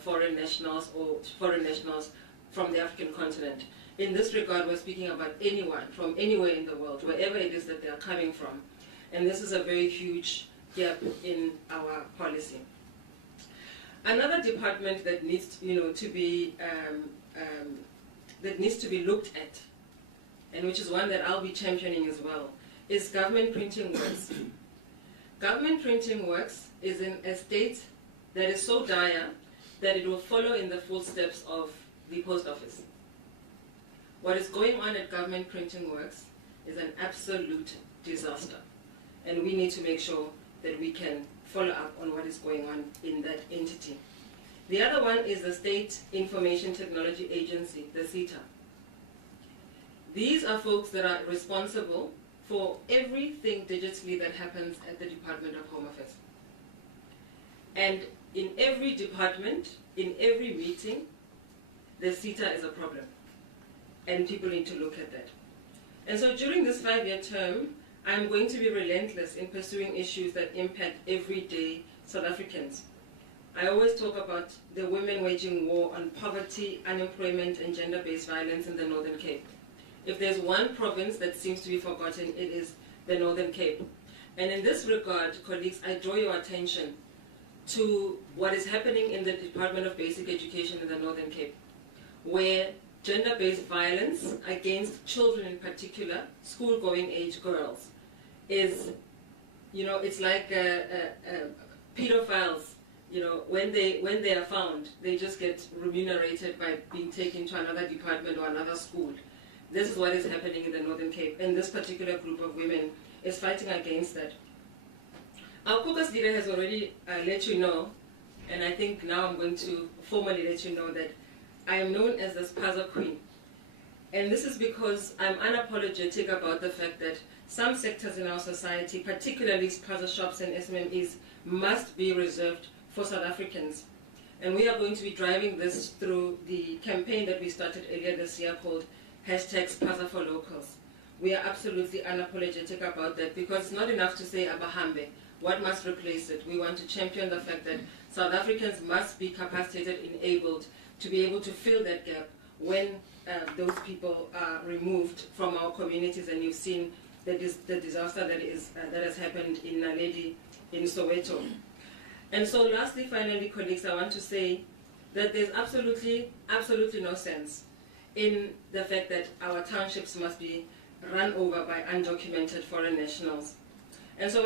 foreign nationals or foreign nationals from the African continent. In this regard, we're speaking about anyone from anywhere in the world, wherever it is that they are coming from. And this is a very huge gap in our policy. Another department that needs to be looked at, and which is one that I'll be championing as well, is government printing works. Government printing works is in a state that is so dire that it will follow in the footsteps of the post office. What is going on at government printing works is an absolute disaster, and we need to make sure that we can follow up on what is going on in that entity. The other one is the State Information Technology Agency, the SITA. These are folks that are responsible for everything digitally that happens at the Department of Home Affairs. And in every department, in every meeting, the SITA is a problem. And people need to look at that. And so during this 5-year term, I'm going to be relentless in pursuing issues that impact everyday South Africans. I always talk about the women waging war on poverty, unemployment, and gender-based violence in the Northern Cape. If there's one province that seems to be forgotten, it is the Northern Cape. And in this regard, colleagues, I draw your attention to what is happening in the Department of Basic Education in the Northern Cape, where gender-based violence against children in particular, school-going age girls, is, it's like pedophiles. When they are found, they just get remunerated by being taken to another department or another school. This is what is happening in the Northern Cape, and this particular group of women is fighting against that. Our caucus leader has already let you know, and I think now I'm going to formally let you know that I am known as the Spaza Queen. And this is because I'm unapologetic about the fact that some sectors in our society, particularly plaza shops and SMMEs, must be reserved for South Africans. And we are going to be driving this through the campaign that we started earlier this year called #Plaza for Locals. We are absolutely unapologetic about that, because it's not enough to say Abahambe. What must replace it? We want to champion the fact that South Africans must be capacitated, enabled to be able to fill that gap when those people are removed from our communities. And you've seen the disaster that has happened in Naledi, in Soweto. And so lastly, finally, colleagues, I want to say that there's absolutely no sense in the fact that our townships must be run over by undocumented foreign nationals. And so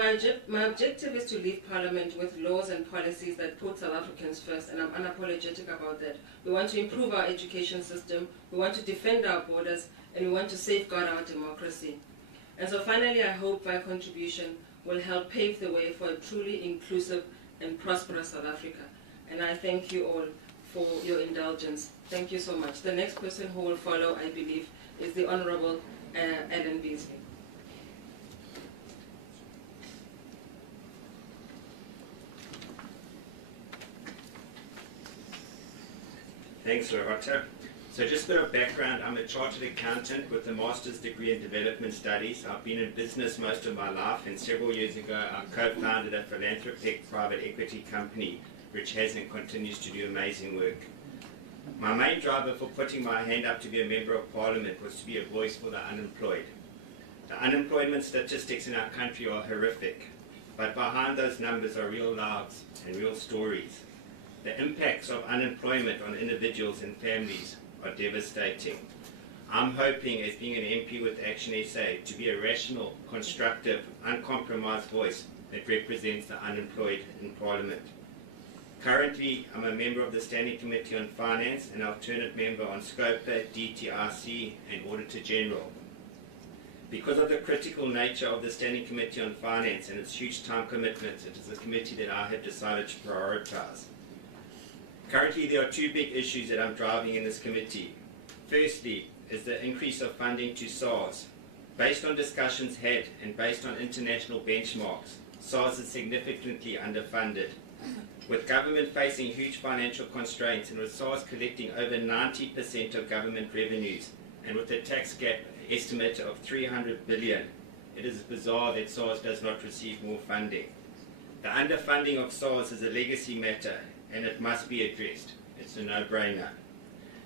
my objective is to leave Parliament with laws and policies that put South Africans first, and I'm unapologetic about that. We want to improve our education system, we want to defend our borders, and we want to safeguard our democracy. And so finally, I hope my contribution will help pave the way for a truly inclusive and prosperous South Africa. And I thank you all for your indulgence. Thank you so much. The next person who will follow, I believe, is the Honorable Ellen Beasley. Thanks, Loretta. So just a bit of background, I'm a chartered accountant with a master's degree in development studies. I've been in business most of my life, and several years ago I co-founded a philanthropic private equity company which has and continues to do amazing work. My main driver for putting my hand up to be a member of Parliament was to be a voice for the unemployed. The unemployment statistics in our country are horrific, but behind those numbers are real lives and real stories. The impacts of unemployment on individuals and families are devastating. I'm hoping, as being an MP with ActionSA, to be a rational, constructive, uncompromised voice that represents the unemployed in Parliament. Currently, I'm a member of the Standing Committee on Finance, an alternate member on SCOPA, DTRC, and Auditor General. Because of the critical nature of the Standing Committee on Finance and its huge time commitments, it is a committee that I have decided to prioritise. Currently, there are two big issues that I'm driving in this committee. Firstly is the increase of funding to SARS. Based on discussions had and based on international benchmarks, SARS is significantly underfunded. With government facing huge financial constraints and with SARS collecting over 90% of government revenues, and with a tax gap estimate of 300 billion, it is bizarre that SARS does not receive more funding. The underfunding of SARS is a legacy matter, and it must be addressed. It's a no-brainer.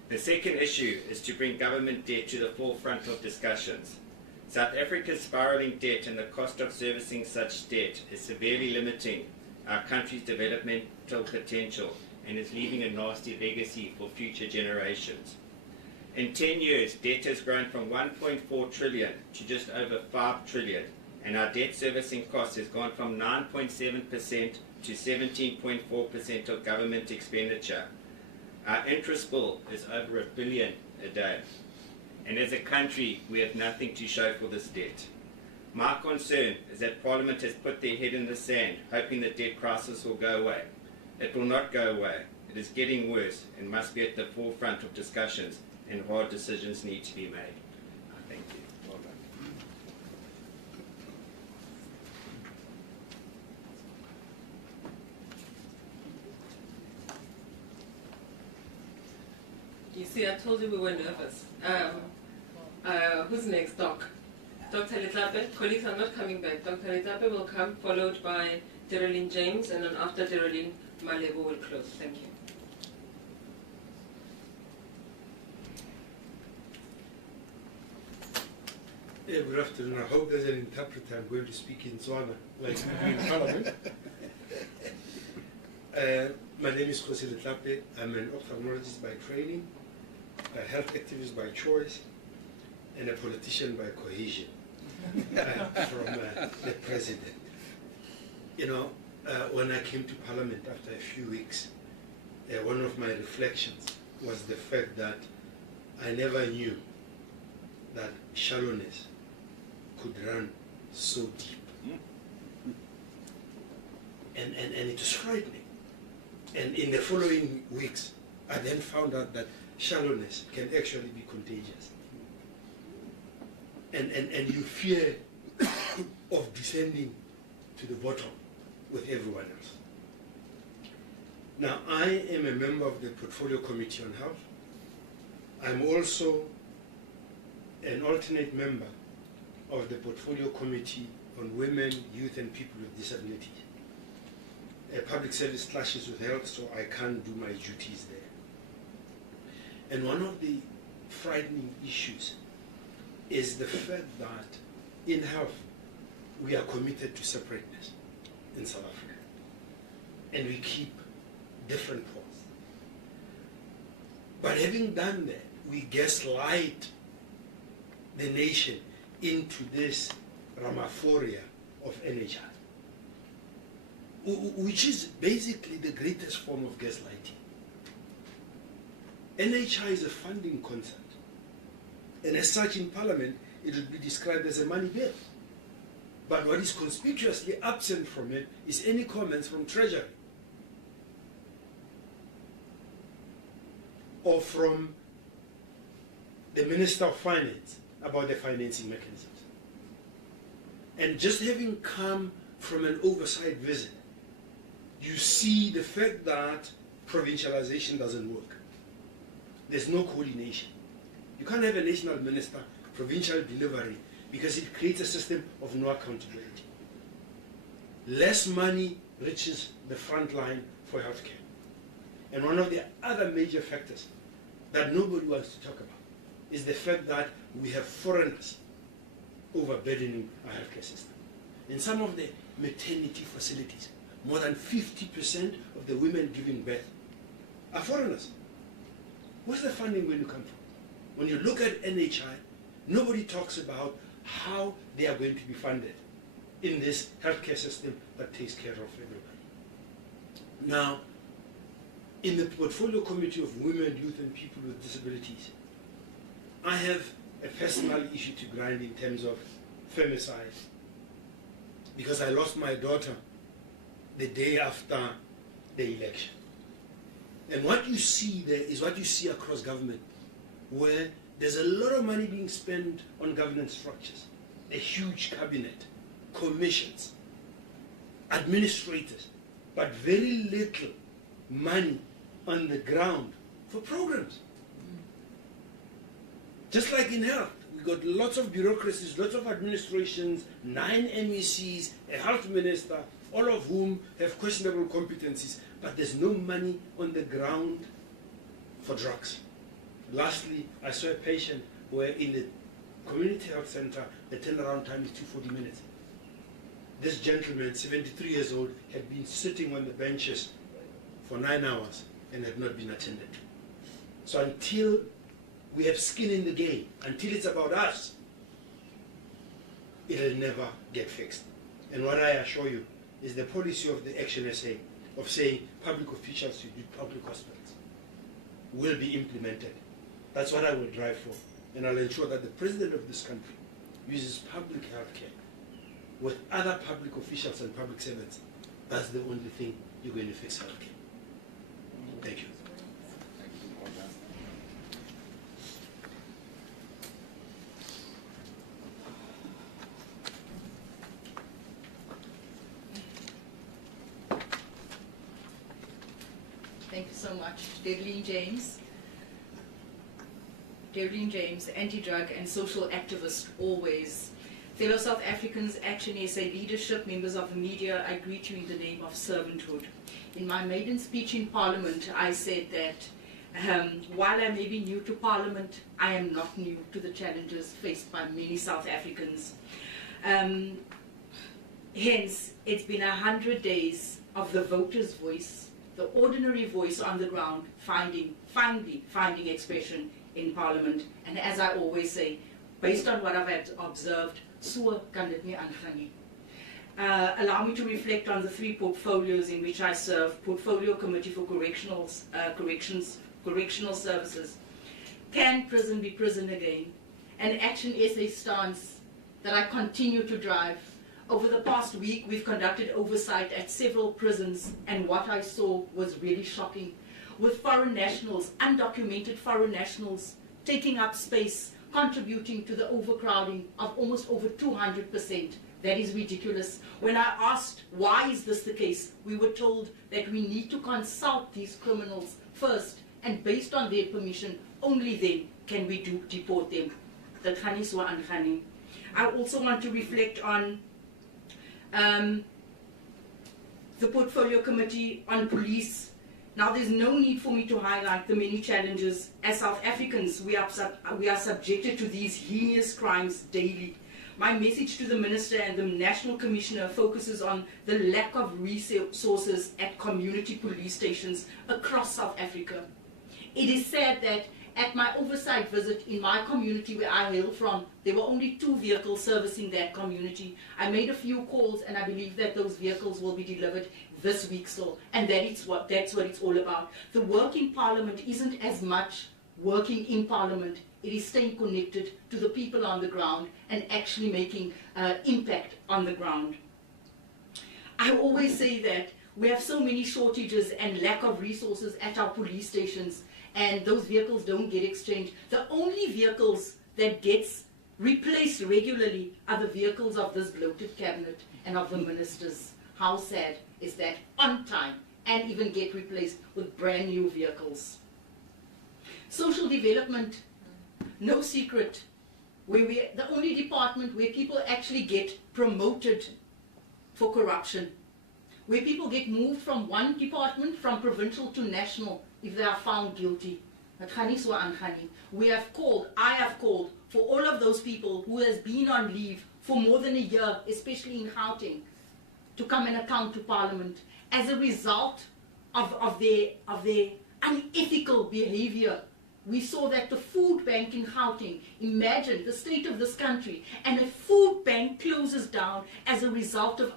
The second issue is to bring government debt to the forefront of discussions. South Africa's spiralling debt and the cost of servicing such debt is severely limiting our country's developmental potential and is leaving a nasty legacy for future generations. In 10 years, debt has grown from 1.4 trillion to just over 5 trillion, and our debt servicing cost has gone from 9.7% to 17.4% of government expenditure. Our interest bill is over $1 billion a day. And as a country, we have nothing to show for this debt. My concern is that Parliament has put their head in the sand, hoping the debt crisis will go away. It will not go away. It is getting worse and must be at the forefront of discussions, and hard decisions need to be made. Thank you. Well done. You see, I told you we were nervous. Who's next? Dr. Letlape. Colleagues are not coming back. Dr. Letlape will come, followed by Geraldine James, and then after Geraldine, Malebo will close. Thank you. Yeah, good afternoon. I hope there's an interpreter. I'm going to speak in Tswana, like we do in Parliament. My name is Jose Letlape. I'm an ophthalmologist by training, a health activist by choice, and a politician by cohesion from the president. You know, when I came to Parliament after a few weeks, one of my reflections was the fact that I never knew that shallowness could run so deep. And it was frightening. And in the following weeks, I then found out that shallowness can actually be contagious. And you fear of descending to the bottom with everyone else. Now, I am a member of the Portfolio Committee on Health. I'm also an alternate member of the Portfolio Committee on Women, Youth and People with Disabilities. Public service clashes with health, so I can't do my duties there. And one of the frightening issues is the fact that in health, we are committed to separateness in South Africa. And we keep different poles. But having done that, we gaslight the nation into this Ramaphoria of NHI, which is basically the greatest form of gaslighting. NHI is a funding concept, and as such in Parliament, it would be described as a money bill. But what is conspicuously absent from it is any comments from Treasury or from the Minister of Finance about the financing mechanisms. And just having come from an oversight visit, you see the fact that provincialization doesn't work. There's no coordination. You can't have a national minister, provincial delivery, because it creates a system of no accountability. Less money reaches the front line for healthcare. And one of the other major factors that nobody wants to talk about is the fact that we have foreigners overburdening our healthcare system. In some of the maternity facilities, more than 50% of the women giving birth are foreigners. Where's the funding going to come from? When you look at NHI, nobody talks about how they are going to be funded in this healthcare system that takes care of everybody. Now, in the Portfolio Committee of Women, Youth and People with Disabilities, I have a personal issue to grind in terms of femicide, because I lost my daughter the day after the election. And what you see there is what you see across government, where there's a lot of money being spent on governance structures, a huge cabinet, commissions, administrators, but very little money on the ground for programs. Just like in health, we've got lots of bureaucracies, lots of administrations, 9 MECs, a health minister, all of whom have questionable competencies, but there's no money on the ground for drugs. Lastly, I saw a patient where in the community health center, the turnaround time is 240 minutes. This gentleman, 73 years old, had been sitting on the benches for 9 hours and had not been attended to. So until we have skin in the game, until it's about us, it'll never get fixed. And what I assure you is the policy of the ActionSA of saying public officials should be public hospitals will be implemented. That's what I will drive for. And I'll ensure that the president of this country uses public health care with other public officials and public servants. That's the only thing you're going to fix health care. Thank you. Thank you so much. Devlin James. Devlin James, anti-drug and social activist always. Fellow South Africans, ActionSA leadership, members of the media, I greet you in the name of servanthood. In my maiden speech in Parliament, I said that while I may be new to Parliament, I am not new to the challenges faced by many South Africans. Hence, it's been 100 days of the voter's voice, the ordinary voice on the ground, finally finding expression in Parliament. And as I always say, based on what I've observed, so kan dit nie aangaan nie. Allow me to reflect on the 3 portfolios in which I serve: Portfolio Committee for Correctional Services, Can Prison Be Prison Again? An ActionSA stance that I continue to drive. Over the past week, we've conducted oversight at several prisons, and what I saw was really shocking. With foreign nationals, undocumented foreign nationals, taking up space, contributing to the overcrowding of almost over 200%. That is ridiculous. When I asked why is this the case, we were told that we need to consult these criminals first, and based on their permission, only then can we deport them. I also want to reflect on the Portfolio Committee on Police. Now, there's no need for me to highlight the many challenges. As South Africans, we are subjected to these heinous crimes daily. My message to the Minister and the National Commissioner focuses on the lack of resources at community police stations across South Africa. It is sad that at my oversight visit in my community where I hail from, there were only 2 vehicles servicing that community. I made a few calls, and I believe that those vehicles will be delivered this week still, and that's what it's all about. The work in Parliament isn't as much working in Parliament, it is staying connected to the people on the ground and actually making impact on the ground. I always say that we have so many shortages and lack of resources at our police stations, and those vehicles don't get exchanged. The only vehicles that gets replaced regularly are the vehicles of this bloated cabinet and of the ministers. How sad is that? On time, and even get replaced with brand new vehicles. Social development, no secret, the only department where people actually get promoted for corruption, where people get moved from one department, from provincial to national, if they are found guilty. We have called, I have called for all of those people who has been on leave for more than a year, especially in Gauteng, to come and account to Parliament as a result of their unethical behavior. We saw that the food bank in Gauteng, imagine the state of this country, and a food bank closes down as a result of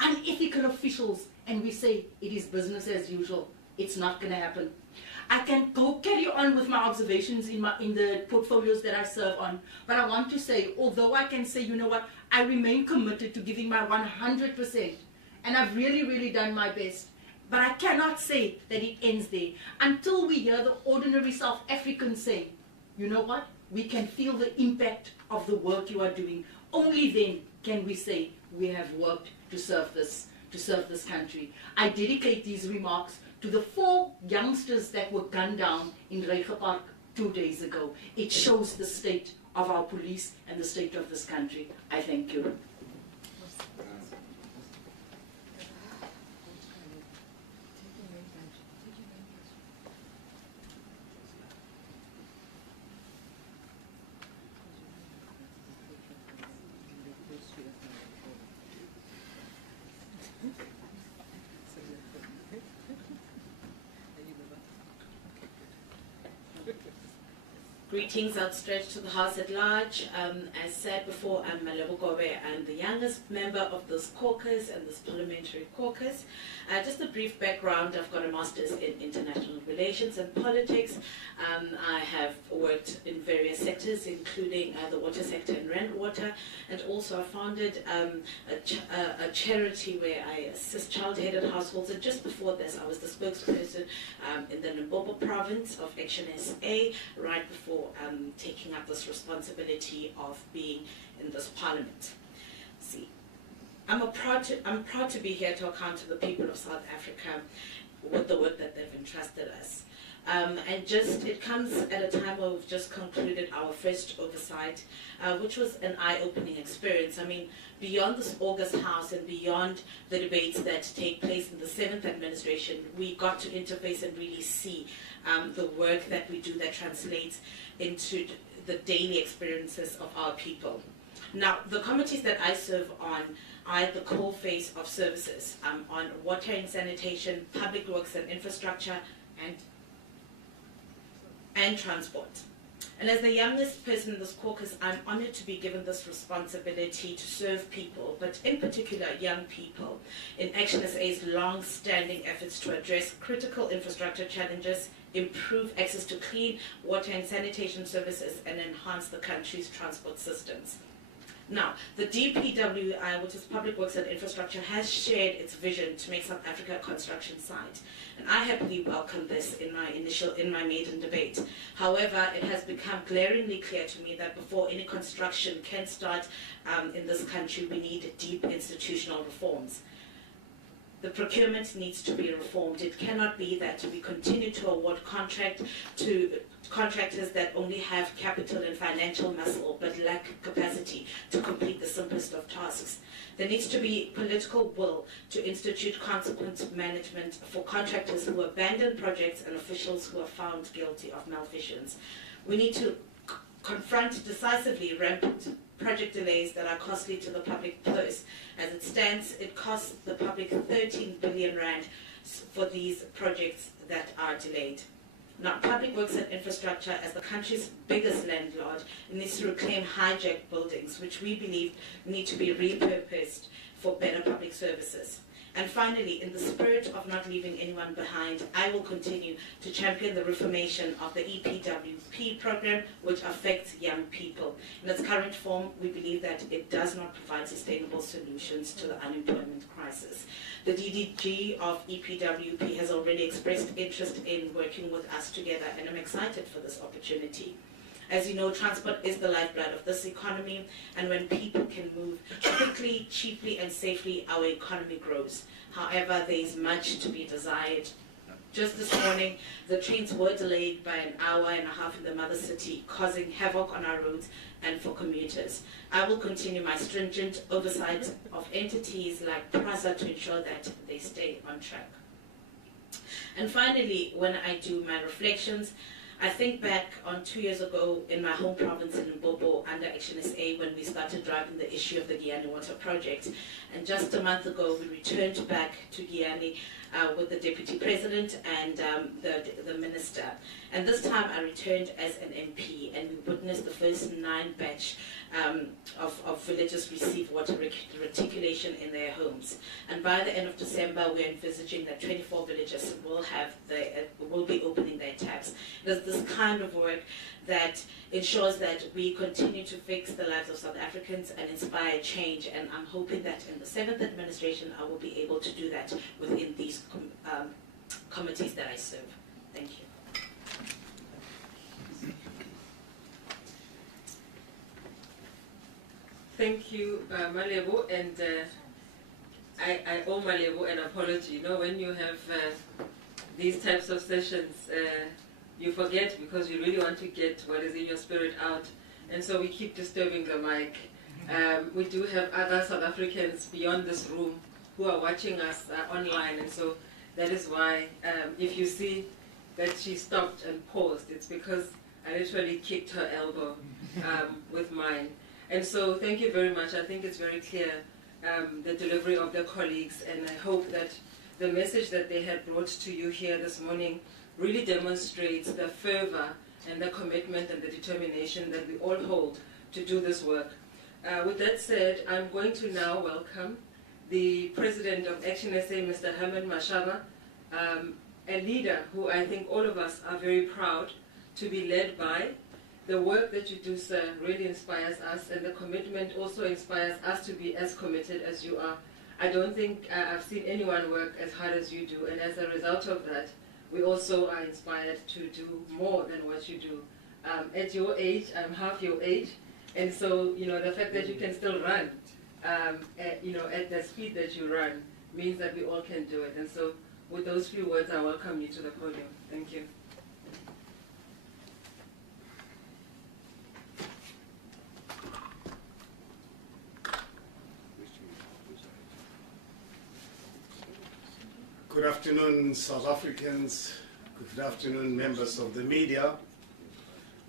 unethical officials, and we say it is business as usual. It's not going to happen. I can go carry on with my observations in the portfolios that I serve on, but I want to say, although I can say, you know what, I remain committed to giving my 100%, and I've really done my best. But I cannot say that it ends there until we hear the ordinary South Africans say, you know what, we can feel the impact of the work you are doing. Only then can we say we have worked to serve this country. I dedicate these remarks to the 4 youngsters that were gunned down in Reiche Park 2 days ago. It shows the state of our police and the state of this country. I thank you. Greetings outstretched to the House at large. As said before, I'm Malebo Gobe. I'm the youngest member of this caucus and this parliamentary caucus. Just a brief background, I've got a master's in international relations and politics. I have worked in various sectors, including the water sector and rainwater, and also I founded a charity where I assist child-headed households. And just before this, I was the spokesperson in the Limpopo province of ActionSA, right before taking up this responsibility of being in this parliament. See, I'm proud to be here to account to the people of South Africa with the work that they've entrusted us. And it comes at a time where we've just concluded our first oversight, which was an eye-opening experience. I mean, beyond this August House and beyond the debates that take place in the 7th administration, we got to interface and really see the work that we do that translates into the daily experiences of our people. Now, the committees that I serve on are the core face of services on water and sanitation, public works and infrastructure, and transport. And as the youngest person in this caucus, I'm honored to be given this responsibility to serve people, but in particular young people, in ActionSA's long-standing efforts to address critical infrastructure challenges, improve access to clean water and sanitation services, and enhance the country's transport systems. Now, the DPWI, which is Public Works and Infrastructure, has shared its vision to make South Africa a construction site. And I happily welcome this in my maiden debate. However, it has become glaringly clear to me that before any construction can start in this country, we need deep institutional reforms. The procurement needs to be reformed. It cannot be that we continue to award contractors that only have capital and financial muscle but lack capacity to complete the simplest of tasks. There needs to be political will to institute consequent management for contractors who abandon projects and officials who are found guilty of malfeasance. We need to confront decisively rampant project delays that are costly to the public purse. As it stands, it costs the public 13 billion rand for these projects that are delayed. Now, Public Works and Infrastructure, as the country's biggest landlord, needs to reclaim hijacked buildings, which we believe need to be repurposed for better public services. And finally, in the spirit of not leaving anyone behind, I will continue to champion the reformation of the EPWP program, which affects young people. In its current form, we believe that it does not provide sustainable solutions to the unemployment crisis. The DDG of EPWP has already expressed interest in working with us together, and I'm excited for this opportunity. As you know, transport is the lifeblood of this economy, and when people can move quickly, cheaply, and safely, our economy grows. However, there is much to be desired. Just this morning, the trains were delayed by an hour and a half in the mother city, causing havoc on our roads and for commuters. I will continue my stringent oversight of entities like PRASA to ensure that they stay on track. And finally, when I do my reflections, I think back on 2 years ago in my home province in Limpopo under ActionSA when we started driving the issue of the Giyani Water Project. And just a month ago, we returned back to Giyani with the Deputy President and the Minister. And this time I returned as an MP, and we witnessed the first 9 batch of villages receive water reticulation in their homes. And by the end of December, we're envisaging that 24 villages will be opening their taps. There's this kind of work that ensures that we continue to fix the lives of South Africans and inspire change. And I'm hoping that in the 7th administration, I will be able to do that within these committees that I serve. Thank you. Thank you, Malebo, and I owe Malebo an apology. You know, when you have these types of sessions, you forget because you really want to get what is in your spirit out, and so we keep disturbing the mic. We do have other South Africans beyond this room who are watching us online, and so that is why if you see that she stopped and paused, it's because I literally kicked her elbow with mine. And so thank you very much. I think it's very clear, the delivery of the colleagues, and I hope that the message that they had brought to you here this morning really demonstrates the fervor and the commitment and the determination that we all hold to do this work. With that said, I'm going to now welcome the President of ActionSA, Mr. Herman Mashaba, a leader who I think all of us are very proud to be led by. The work that you do, sir, really inspires us, and the commitment also inspires us to be as committed as you are. I don't think I've seen anyone work as hard as you do, and as a result of that, we also are inspired to do more than what you do. At your age, I'm half your age, and so, you know, the fact that you can still run, at the speed that you run, means that we all can do it. And so, with those few words, I welcome you to the podium. Thank you. Good afternoon, South Africans. Good afternoon, members of the media.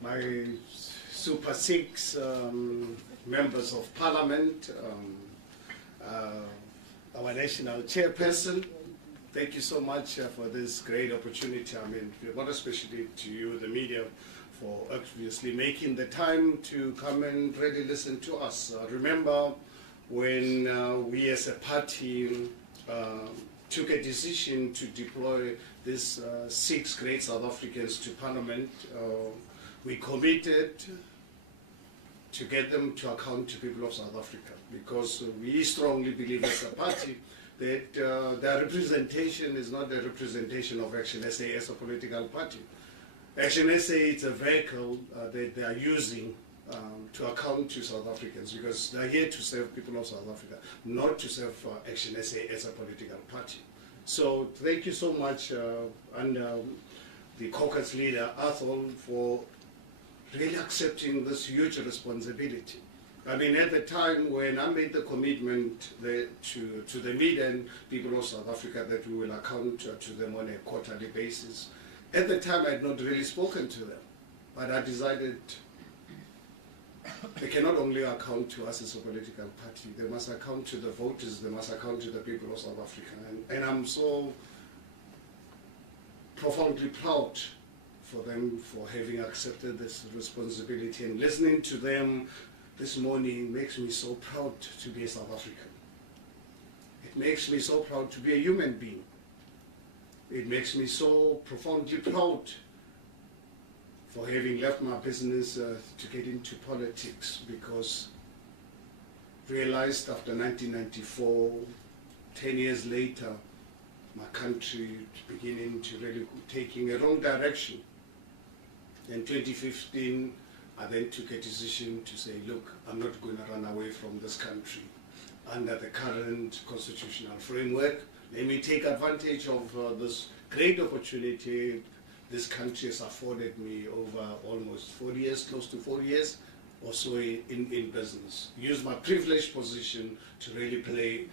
My Super 6 members of Parliament, our national chairperson. Thank you so much for this great opportunity. I mean, what especially to you, the media, for obviously making the time to come and really listen to us. Remember when we as a party took a decision to deploy these 6 great South Africans to Parliament, we committed to get them to account to people of South Africa, because we strongly believe as a party that their representation is not the representation of ActionSA as a political party. ActionSA is a vehicle that they are using to account to South Africans, because they are here to serve people of South Africa, not to serve ActionSA as a political party. So thank you so much, and the caucus leader, Athol, for really accepting this huge responsibility. I mean, at the time when I made the commitment to the media and people of South Africa that we will account to them on a quarterly basis, at the time I had not really spoken to them, but I decided they cannot only account to us as a political party, they must account to the voters, they must account to the people of South Africa. And I'm so profoundly proud for them for having accepted this responsibility, and listening to them this morning makes me so proud to be a South African. It makes me so proud to be a human being. It makes me so profoundly proud for having left my business to get into politics, because realized after 1994, 10 years later, my country beginning to really taking a wrong direction. In 2015, I then took a decision to say, look, I'm not going to run away from this country. Under the current constitutional framework, let me take advantage of this great opportunity this country has afforded me over almost 4 years, close to 4 years or so in business. Use my privileged position to really play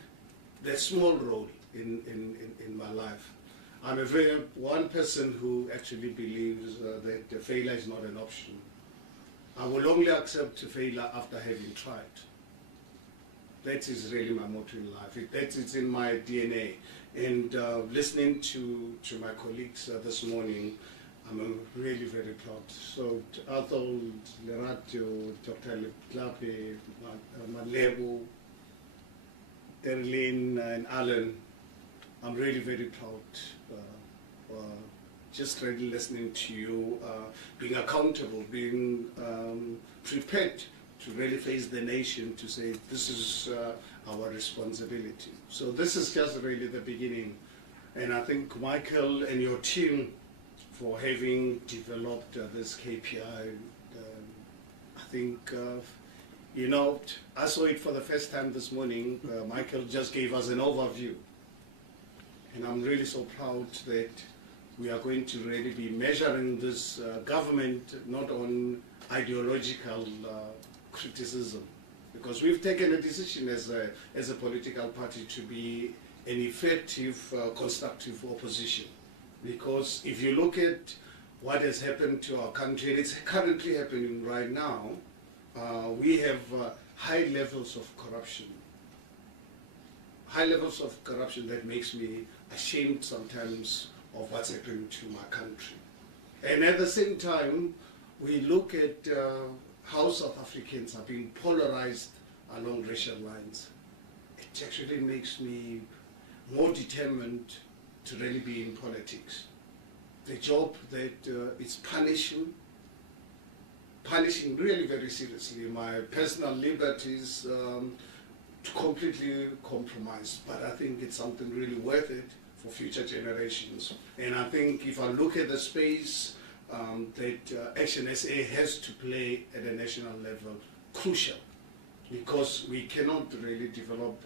that small role in my life. I'm one person who actually believes that failure is not an option. I will only accept failure after having tried. That is really my motto in life. That is in my DNA. And listening to my colleagues this morning, I'm really very proud. So Athol, Lerato, Dr. Klape, Malebo, Erlene and Alan, I'm really very proud. Just really listening to you, being accountable, being prepared to really face the nation to say this is our responsibility. So this is just really the beginning. And I think Michael and your team for having developed this KPI, I think, you know, I saw it for the first time this morning. Michael just gave us an overview. And I'm really so proud that we are going to really be measuring this government not on ideological criticism, because we've taken a decision as a political party to be an effective, constructive opposition. Because if you look at what has happened to our country, and it's currently happening right now, we have high levels of corruption. High levels of corruption that makes me ashamed sometimes of what's happening to my country. And at the same time, we look at how South Africans are being polarized along racial lines. It actually makes me more determined to really be in politics. The job that is punishing really very seriously my personal liberties to completely compromise. But I think it's something really worth it for future generations. And I think if I look at the space that ActionSA has to play at a national level, crucial, because we cannot really develop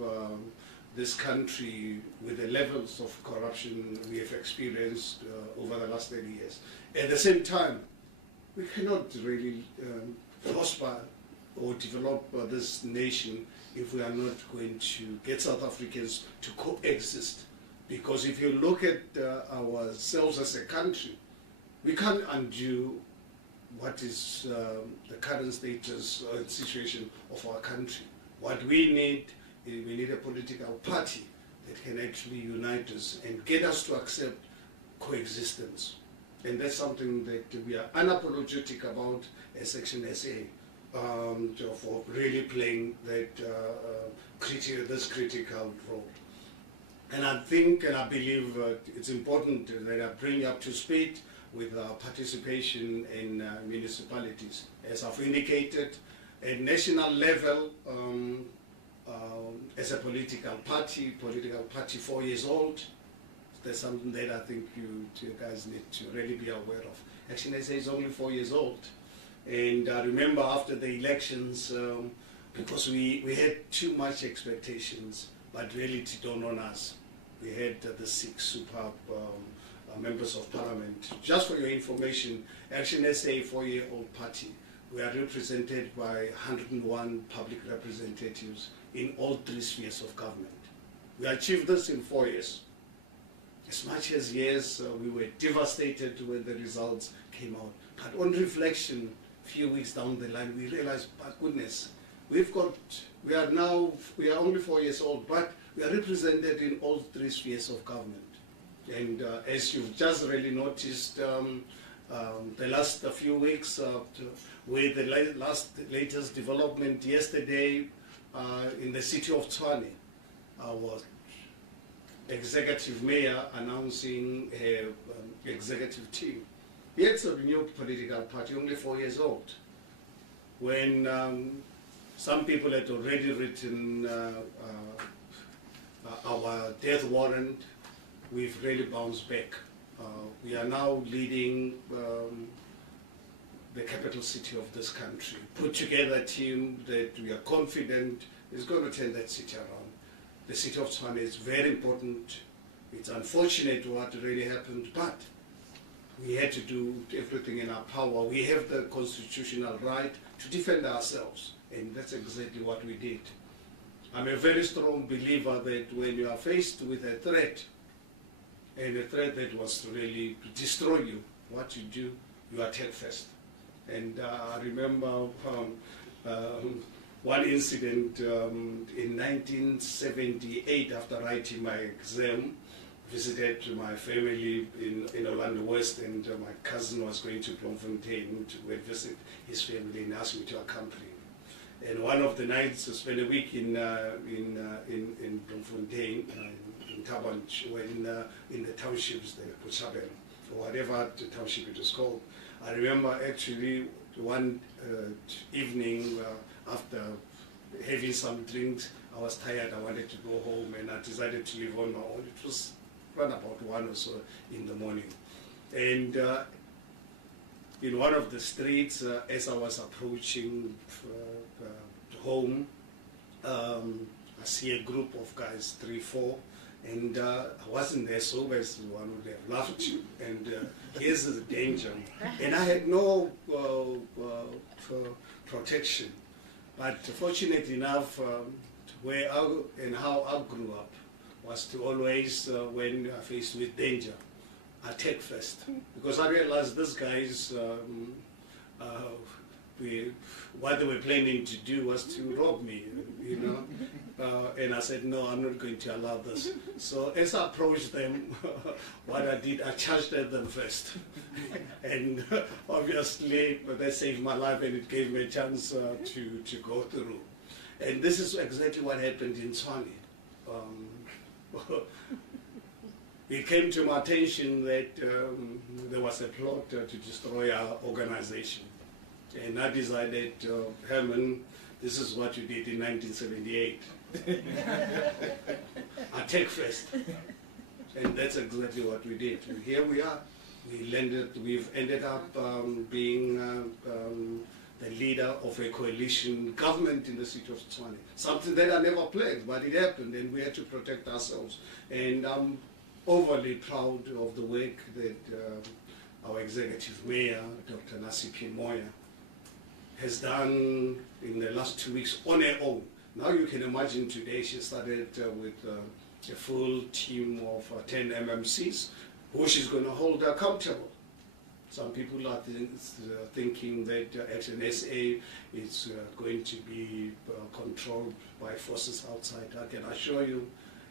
this country with the levels of corruption we have experienced over the last 30 years. At the same time, we cannot really prosper or develop this nation if we are not going to get South Africans to coexist. Because if you look at ourselves as a country, we can't undo what is the current status or situation of our country. What we need is we need a political party that can actually unite us and get us to accept coexistence. And that's something that we are unapologetic about as ActionSA, for really playing that this critical role. And I think and I believe it's important that I bring you up to speed with our participation in municipalities. As I've indicated, At national level, as a political party 4 years old, there's something that I think you guys need to really be aware of. ActionSA is only 4 years old. And I remember after the elections, because we had too much expectations, but reality dawned on us. We had the 6 superb members of parliament. Just for your information, ActionSA, 4-year-old party, we are represented by 101 public representatives in all 3 spheres of government. We achieved this in 4 years. As much as yes, we were devastated when the results came out. But on reflection, a few weeks down the line, we realized, my goodness, we are only 4 years old, but we are represented in all 3 spheres of government. And as you've just really noticed, the last few weeks, with the latest development yesterday in the city of Tshwane, our executive mayor announcing her executive team. It's a new political party, only 4 years old. When some people had already written our death warrant, we've really bounced back. We are now leading the capital city of this country. Put together a team that we are confident is going to turn that city around. The city of Tshwane is very important. It's unfortunate what really happened, but we had to do everything in our power. We have the constitutional right to defend ourselves, and that's exactly what we did. I'm a very strong believer that when you are faced with a threat, and a threat that was really to destroy you, what you do, you attack first. And I remember one incident in 1978, after writing my exam, visited my family in Orlando West, and my cousin was going to Bloemfontein to visit his family and asked me to accompany him. And one of the nights, I spent a week in Bloemfontein, in Tabanch, when in the townships, the Kuchabel, or whatever the township it was called. I remember actually one evening after having some drinks, I was tired, I wanted to go home, and I decided to leave on my own. It was around about 1 or so in the morning. And in one of the streets, as I was approaching home, I see a group of guys, 3, 4, and I wasn't there sober as one would have loved to. And here's the danger. And I had no protection. But fortunate enough, where and how I grew up was to always, when faced with danger, attack first. Because I realized these guys, what they were planning to do was to rob me, you know. And I said, no, I'm not going to allow this. So as I approached them, what I did, I charged at them first. And obviously, that saved my life, and it gave me a chance to go through. And this is exactly what happened in Tshwane. It came to my attention that there was a plot to destroy our organization. And I decided, Herman, this is what you did in 1978. Attack first. And that's exactly what we did. And here we are. We've ended up being the leader of a coalition government in the city of Tshwane. Something that I never planned, but it happened, and we had to protect ourselves. And I'm overly proud of the work that our executive mayor, Dr. Nasipi Moya, has done in the last 2 weeks on her own. Now you can imagine today she started with a full team of 10 MMCs who she's going to hold accountable. Some people are thinking that ActionSA is going to be controlled by forces outside. I can assure you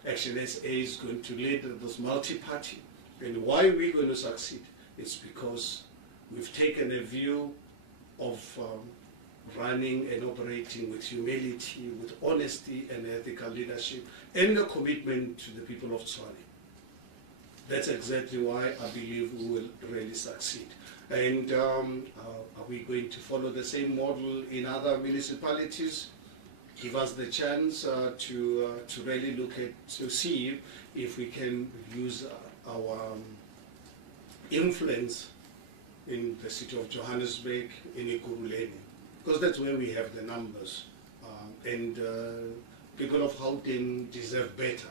ActionSA is going to lead this multi-party. And why we're going to succeed is because we've taken a view of running and operating with humility, with honesty and ethical leadership, and a commitment to the people of Tshwane. that's exactly why I believe we will really succeed. And are we going to follow the same model in other municipalities? Give us the chance to really look at, to see if we can use our influence in the city of Johannesburg, in Ekurhuleni, because that's where we have the numbers. And people of Gauteng deserve better.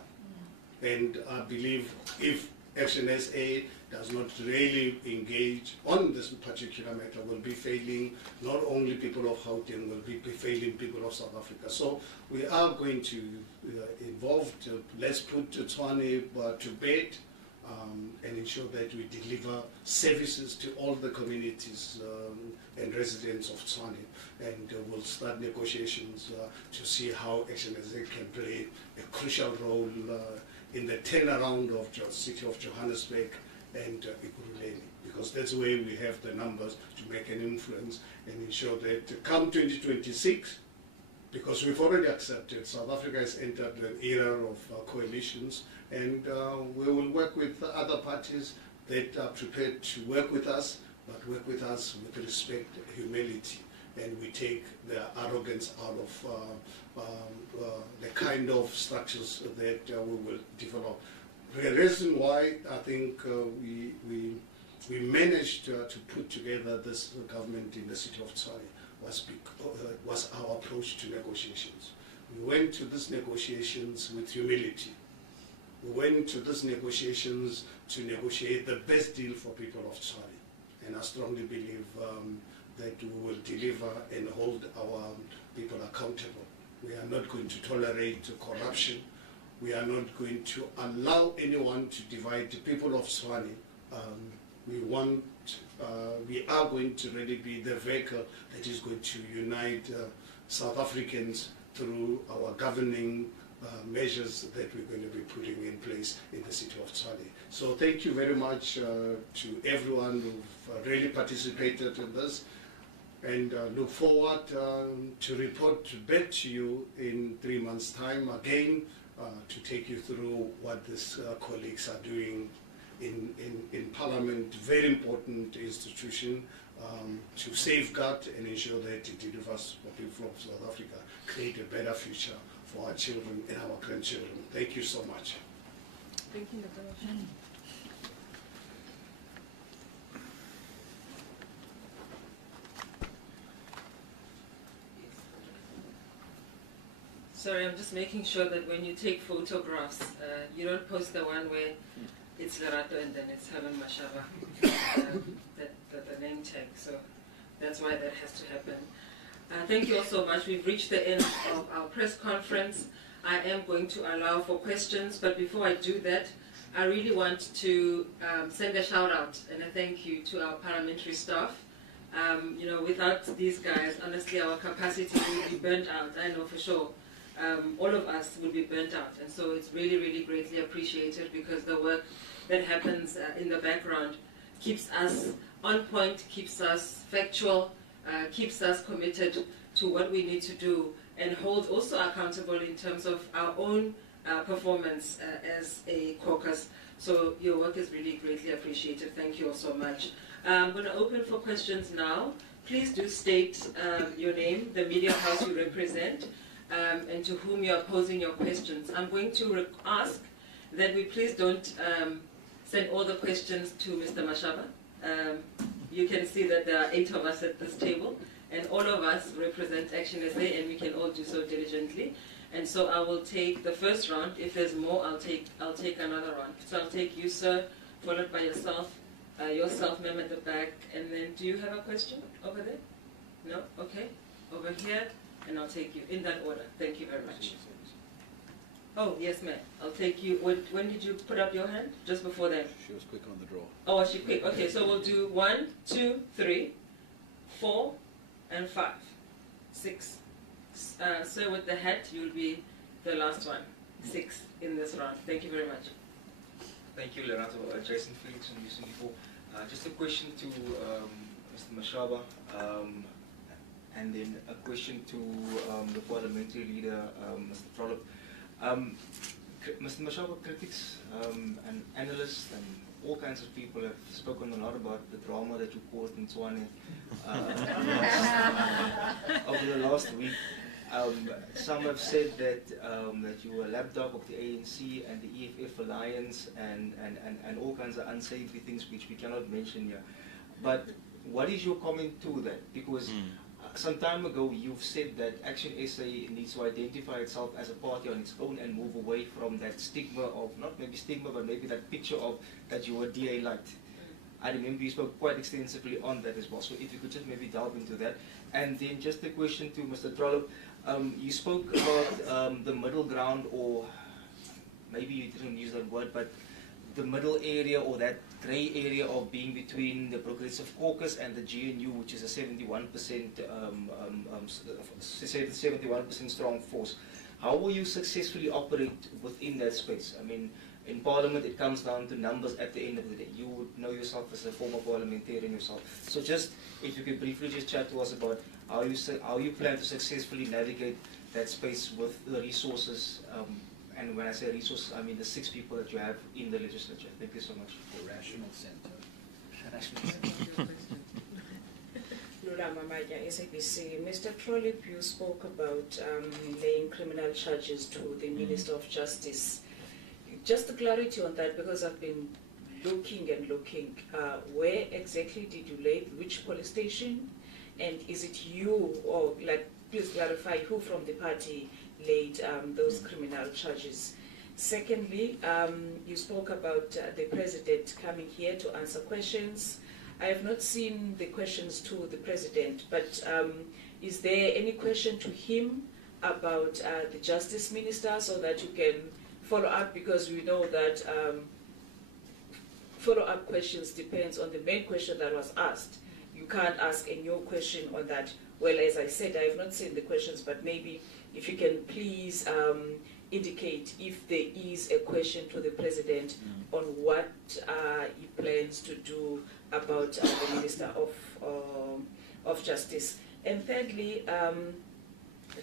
And I believe if ActionSA does not really engage on this particular matter, will be failing not only people of Gauteng, will be failing people of South Africa. So we are going to evolve to, let's put Tshwane to bed, and ensure that we deliver services to all the communities and residents of Tshwane. And we'll start negotiations to see how ActionSA can play a crucial role in the turnaround of the city of Johannesburg and Ekurhuleni, because that's where we have the numbers to make an influence and ensure that come 2026, because we've already accepted, South Africa has entered an era of coalitions, and we will work with other parties that are prepared to work with us, but work with us with respect, humility, and we take the arrogance out of the kind of structures that we will develop. The reason why I think we managed to put together this government in the city of Tshwane was our approach to negotiations. We went to these negotiations with humility. We went to these negotiations to negotiate the best deal for people of Tshwane. And I strongly believe that we will deliver and hold our people accountable. We are not going to tolerate corruption. We are not going to allow anyone to divide the people of Tshwane. We are going to really be the vehicle that is going to unite South Africans through our governing measures that we're going to be putting in place in the city of Tshwane. So thank you very much to everyone who've really participated in this, and look forward to report back to you in 3 months' time again to take you through what these colleagues are doing in Parliament, very important institution to safeguard and ensure that it delivers for people of South Africa, create a better future for our children and our grandchildren. Thank you so much. Thank you, Dr. Sorry, I'm just making sure that when you take photographs, you don't post the one where it's Lerato and then it's Helen Mashaba, the name tag. So that's why that has to happen. Thank you all so much. We've reached the end of our press conference. I am going to allow for questions, but before I do that, I really want to send a shout out and a thank you to our parliamentary staff. You know, without these guys, honestly, our capacity would be burnt out. I know for sure. All of us will be burnt out, and so it's really, really greatly appreciated, because the work that happens in the background keeps us on point, keeps us factual, keeps us committed to what we need to do, and holds also accountable in terms of our own performance as a caucus. So your work is really greatly appreciated. Thank you all so much. I'm going to open for questions now. Please do state your name, the media house you represent, and to whom you are posing your questions. I'm going to ask that we please don't send all the questions to Mr. Mashaba. You can see that there are 8 of us at this table, and all of us represent ActionSA, and we can all do so diligently. And so I will take the first round. If there's more, I'll take another round. So I'll take you, sir, followed by yourself, ma'am, at the back, and then do you have a question over there? No? Okay. Over here. And I'll take you in that order. Thank you very much. Oh, yes, ma'am. I'll take you. When did you put up your hand? Just before that? She was quick on the draw. Oh, was she quick? Okay, so we'll do 1, 2, 3, 4, and 5, 6. Sir, with the hat, you'll be the last one. 6 in this round. Thank you very much. Thank you, Lerato. Jason Felix from UC4. Just a question to Mr. Mashaba. And then a question to the parliamentary leader, Mr. Trollop. Mr. Mashaba, critics and analysts and all kinds of people have spoken a lot about the drama that you caused in Tshwane over the last week. Some have said that that you were a lapdog of the ANC and the EFF alliance and all kinds of unsavory things which we cannot mention here. But what is your comment to that? Because some time ago you've said that ActionSA needs to identify itself as a party on its own and move away from that stigma of, not maybe stigma, but maybe that picture of that you were DA light. I remember you spoke quite extensively on that as well. So if you could just maybe delve into that. And then just a question to Mr. Trollop. You spoke about the middle ground, or maybe you didn't use that word, but the middle area or that grey area of being between the Progressive Caucus and the GNU, which is a 71% strong force. How will you successfully operate within that space? I mean, in Parliament, it comes down to numbers at the end of the day. You would know yourself as a former parliamentarian yourself. So just, if you could briefly just chat to us about how you plan to successfully navigate that space with the resources, and when I say resources, I mean the 6 people that you have in the legislature. Thank you so much. The Rational Centre. Lula Mamaya, SABC. Mr. Trollip, you spoke about laying criminal charges to the Minister of Justice. Just the clarity on that, because I've been looking and looking. Where exactly did you lay, which police station? And is it you, or like, please clarify who from the party laid those criminal charges? Secondly, you spoke about the president coming here to answer questions. I have not seen the questions to the president, but is there any question to him about the justice minister, so that you can follow up, because we know that follow-up questions depends on the main question that was asked. You can't ask a new question on that. Well, as I said, I have not seen the questions, but maybe if you can please indicate if there is a question to the president on what he plans to do about the Minister of Justice. And thirdly,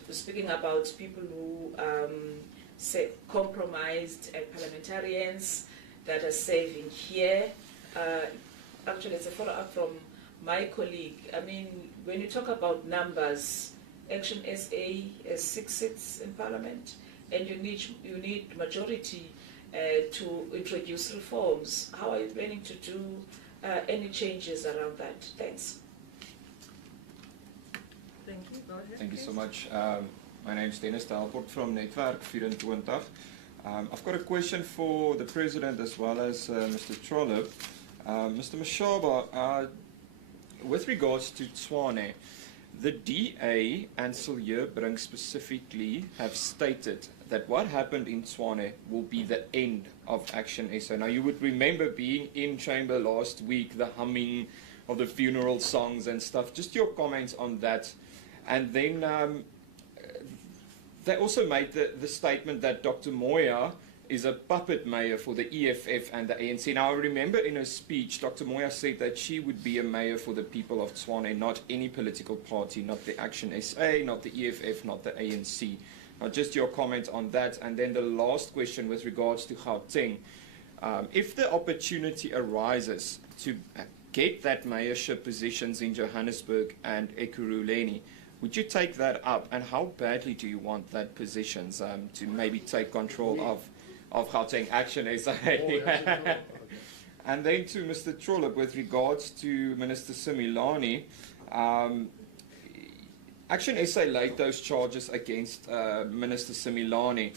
speaking about people who say compromised parliamentarians that are serving here, actually it's a follow-up from my colleague. I mean, when you talk about numbers, ActionSA has 6 seats in Parliament, and you need majority to introduce reforms. How are you planning to do any changes around that? Thanks. Thank you. Go ahead. Thank you so much. My name is Dennis Dalport from Netwerk 24. I've got a question for the President as well as Mr. Trollop. Mr. Mashaba, with regards to Tshwane, the DA and Siljebrink specifically have stated that what happened in Tshwane will be the end of ActionSA. Now, you would remember being in chamber last week, the humming of the funeral songs and stuff. Just your comments on that. And then they also made the statement that Dr. Moya is a puppet mayor for the EFF and the ANC. Now, I remember in her speech, Dr. Moya said that she would be a mayor for the people of Tshwane, not any political party, not the ActionSA, not the EFF, not the ANC. Now, just your comment on that. And then the last question with regards to Gauteng. If the opportunity arises to get that mayorship positions in Johannesburg and Ekurhuleni, would you take that up? And how badly do you want that positions to maybe take control of Gauteng ActionSA? And then to Mr. Trollop, with regards to Minister Similani, ActionSA laid those charges against Minister Similani.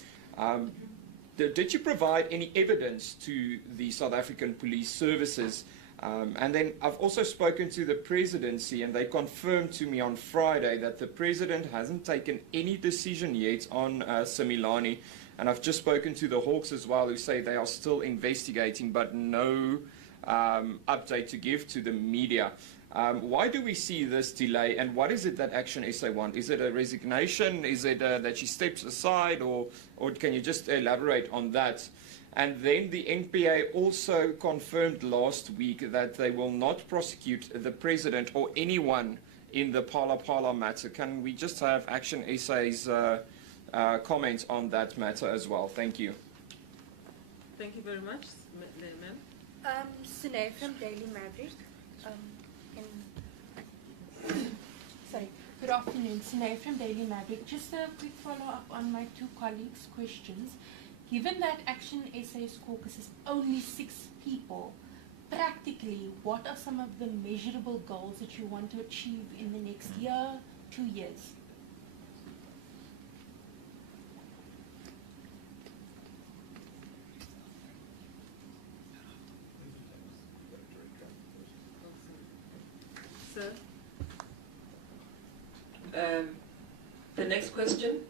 Did you provide any evidence to the South African Police Services? And then I've also spoken to the presidency, and they confirmed to me on Friday that the president hasn't taken any decision yet on Similani. And I've just spoken to the Hawks as well, who say they are still investigating, but no update to give to the media. Why do we see this delay, and what is it that ActionSA want? Is it a resignation? Is it that she steps aside, or can you just elaborate on that? And then the NPA also confirmed last week that they will not prosecute the president or anyone in the Phala matter. Can we just have ActionSA's comments on that matter as well? Thank you. Thank you very much, ma'am. Sine from Daily Maverick. Sorry. Good afternoon, Sine from Daily Maverick. Just a quick follow-up on my two colleagues' questions. Given that ActionSA's caucus is only 6 people, practically, what are some of the measurable goals that you want to achieve in the next year, 2 years? Sir? The next question.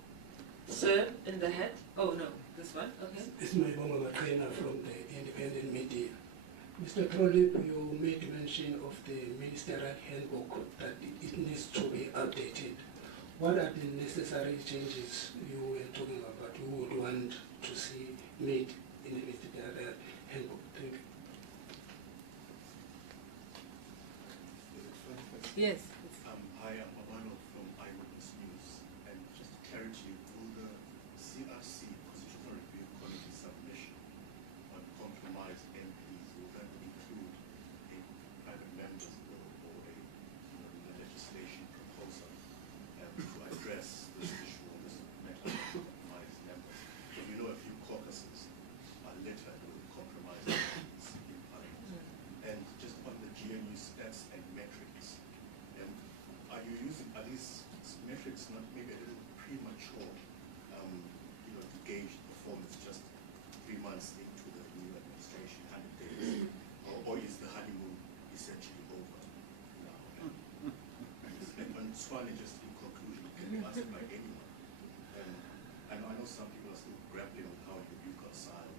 Sir, in the hat. Oh, no, this one. Okay. It's my Mama trainer from the independent media. Mr. Trollip, you made mention of the ministerial handbook that it needs to be updated. What are the necessary changes you were talking about you would want to see made in the ministerial handbook? Thank you. Yes. Hi, I'm Mabano from Eyewitness News. And just clarity, will the CRC Constitutional Review Committee submission on compromised MPs, will that include a private member's bill or a legislation proposal to address this issue of this matter of compromised members? Because we know a few caucuses are littered with compromised MPs in Parliament. And just on the GNU stats and metrics, are these metrics not maybe a little premature, to gauge performance just 3 months into the new administration, 100 days, or is the honeymoon essentially over now? And Swane, just in conclusion, can be asked by anyone. I know some people are still grappling with how you reconcile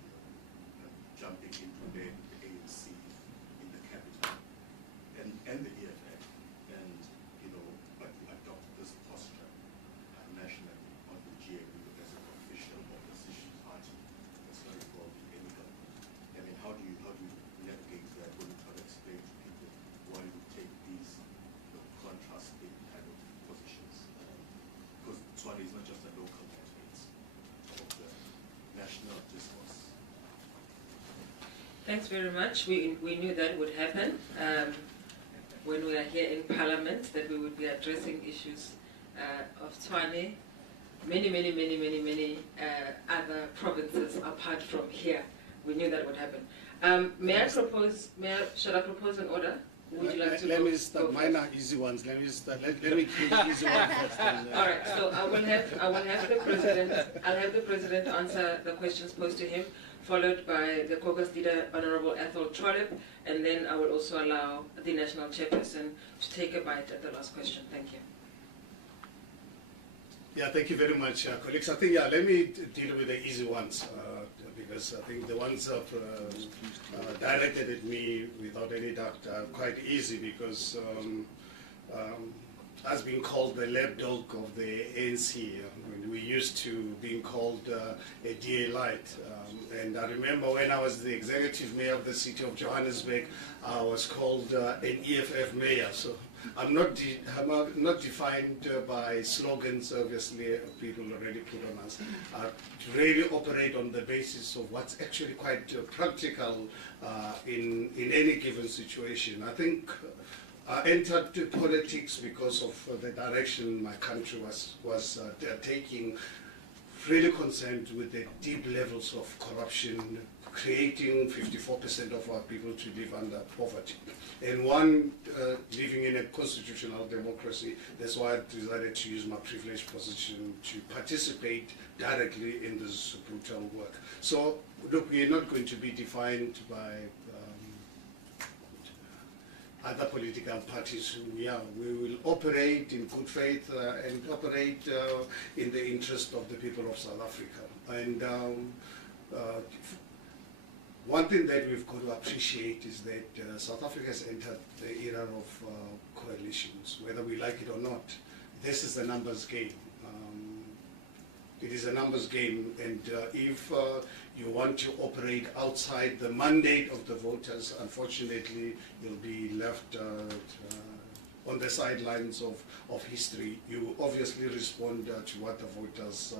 jumping into the ANC in the capital and the EFF, and but you adopt this posture nationally on the GNU as an official opposition party that's not involved in any government. I mean, how do you navigate that when you try to explain to people why you take these contrasting kind of positions? Because Tswane is not just a local matter, it's of the national discourse. Thanks very much. We knew that would happen. When we are here in Parliament, that we would be addressing issues of Tswane, many other provinces apart from here. We knew that would happen. Shall I propose an order? Would you like to let me start. Mine are easy ones. Let me start. Let me keep the easy one first. All right. So I will have the president. I'll have the president answer the questions posed to him, followed by the caucus leader, Honorable Ethel Trollip, and then I will also allow the national chairperson to take a bite at the last question. Thank you. Yeah, thank you very much, colleagues. I think, let me deal with the easy ones, because I think the ones directed at me, without any doubt, are quite easy, because as being called the lapdog of the ANC, we used to being called a DA light. And I remember when I was the executive mayor of the city of Johannesburg, I was called an EFF mayor. So I'm not defined by slogans, obviously, people already put on us. I really operate on the basis of what's actually quite practical in any given situation. I think I entered politics because of the direction my country was taking, really concerned with the deep levels of corruption, creating 54% of our people to live under poverty. And one, living in a constitutional democracy, that's why I decided to use my privileged position to participate directly in this brutal work. So, look, we're not going to be defined by other political parties who we are. We will operate in good faith and operate in the interest of the people of South Africa. And one thing that we've got to appreciate is that South Africa has entered the era of coalitions, whether we like it or not. This is a numbers game. It is a numbers game, and if you want to operate outside the mandate of the voters, unfortunately, you'll be left on the sidelines of history. You obviously respond to what the voters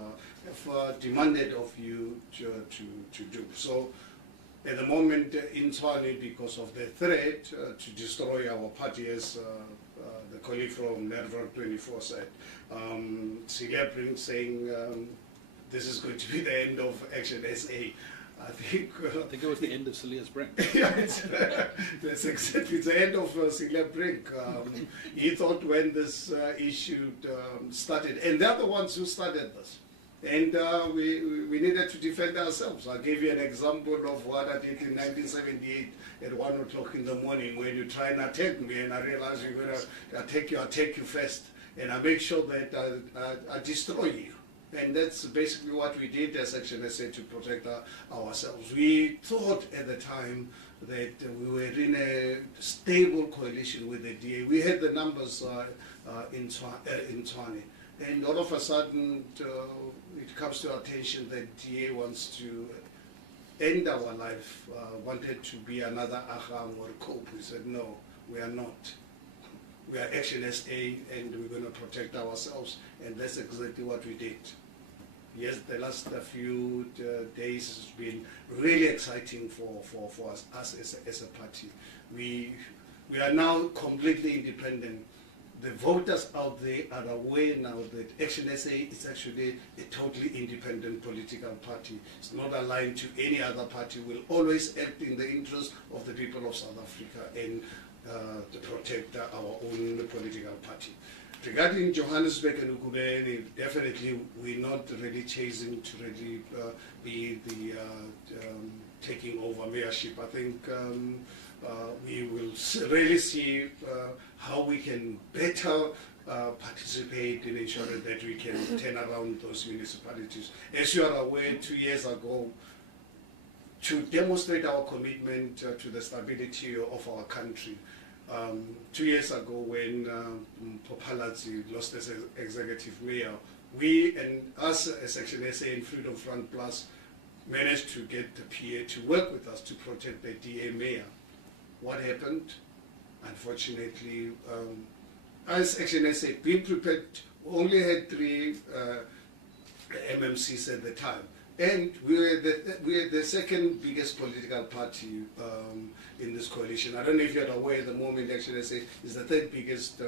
have demanded of you to do. So At the moment in Tshwane, because of the threat to destroy our party, as the colleague from Network 24 said, Silebring saying this is going to be the end of ActionSA. I think it was the end of Silebring. Yeah, that's exactly the end of Silebring. He thought when this issue started, and they're the ones who started this. And we needed to defend ourselves. I gave you an example of what I did in 1978 at 1 o'clock in the morning when you try and attack me, and I realized you're going to attack you first, and I make sure that I destroy you. And that's basically what we did as ActionSA to protect ourselves. We thought at the time that we were in a stable coalition with the DA. We had the numbers in Tshwane. And all of a sudden, it comes to our attention that DA wants to end our life, wanted to be another Aham or Cope. We said, no, we are not. We are ActionSA, and we're going to protect ourselves. And that's exactly what we did. Yes, the last few days has been really exciting for us as a party. We are now completely independent. The voters out there are aware now that ActionSA is actually a totally independent political party. It's not aligned to any other party. We'll always act in the interest of the people of South Africa and to protect our own political party. Regarding Johannesburg and Ukubeni, definitely we're not really chasing to really be the taking over mayorship. I think we will really see how we can better participate in ensuring that we can turn around those municipalities. As you are aware, 2 years ago, to demonstrate our commitment to the stability of our country, 2 years ago when Popalazi lost as executive mayor, we and us as ActionSA and Freedom Front Plus managed to get the PA to work with us to protect the DA mayor. What happened? Unfortunately, as ActionSA, being prepared, we only had 3 MMCs at the time. And we were the second biggest political party in this coalition. I don't know if you're aware, at the moment ActionSA is the 3rd biggest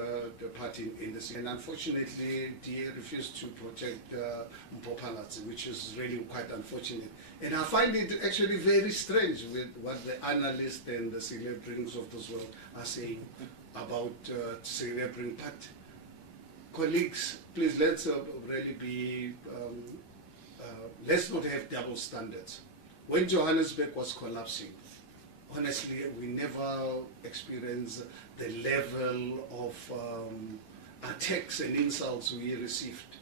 party in this. And unfortunately, DA refused to protect Mpopalazi, which is really quite unfortunate. And I find it actually very strange with what the analysts and the Celebrings of this world are saying about Celebring. But colleagues, please let's really be let's not have double standards. When Johannesburg was collapsing, honestly, we never experienced the level of attacks and insults we received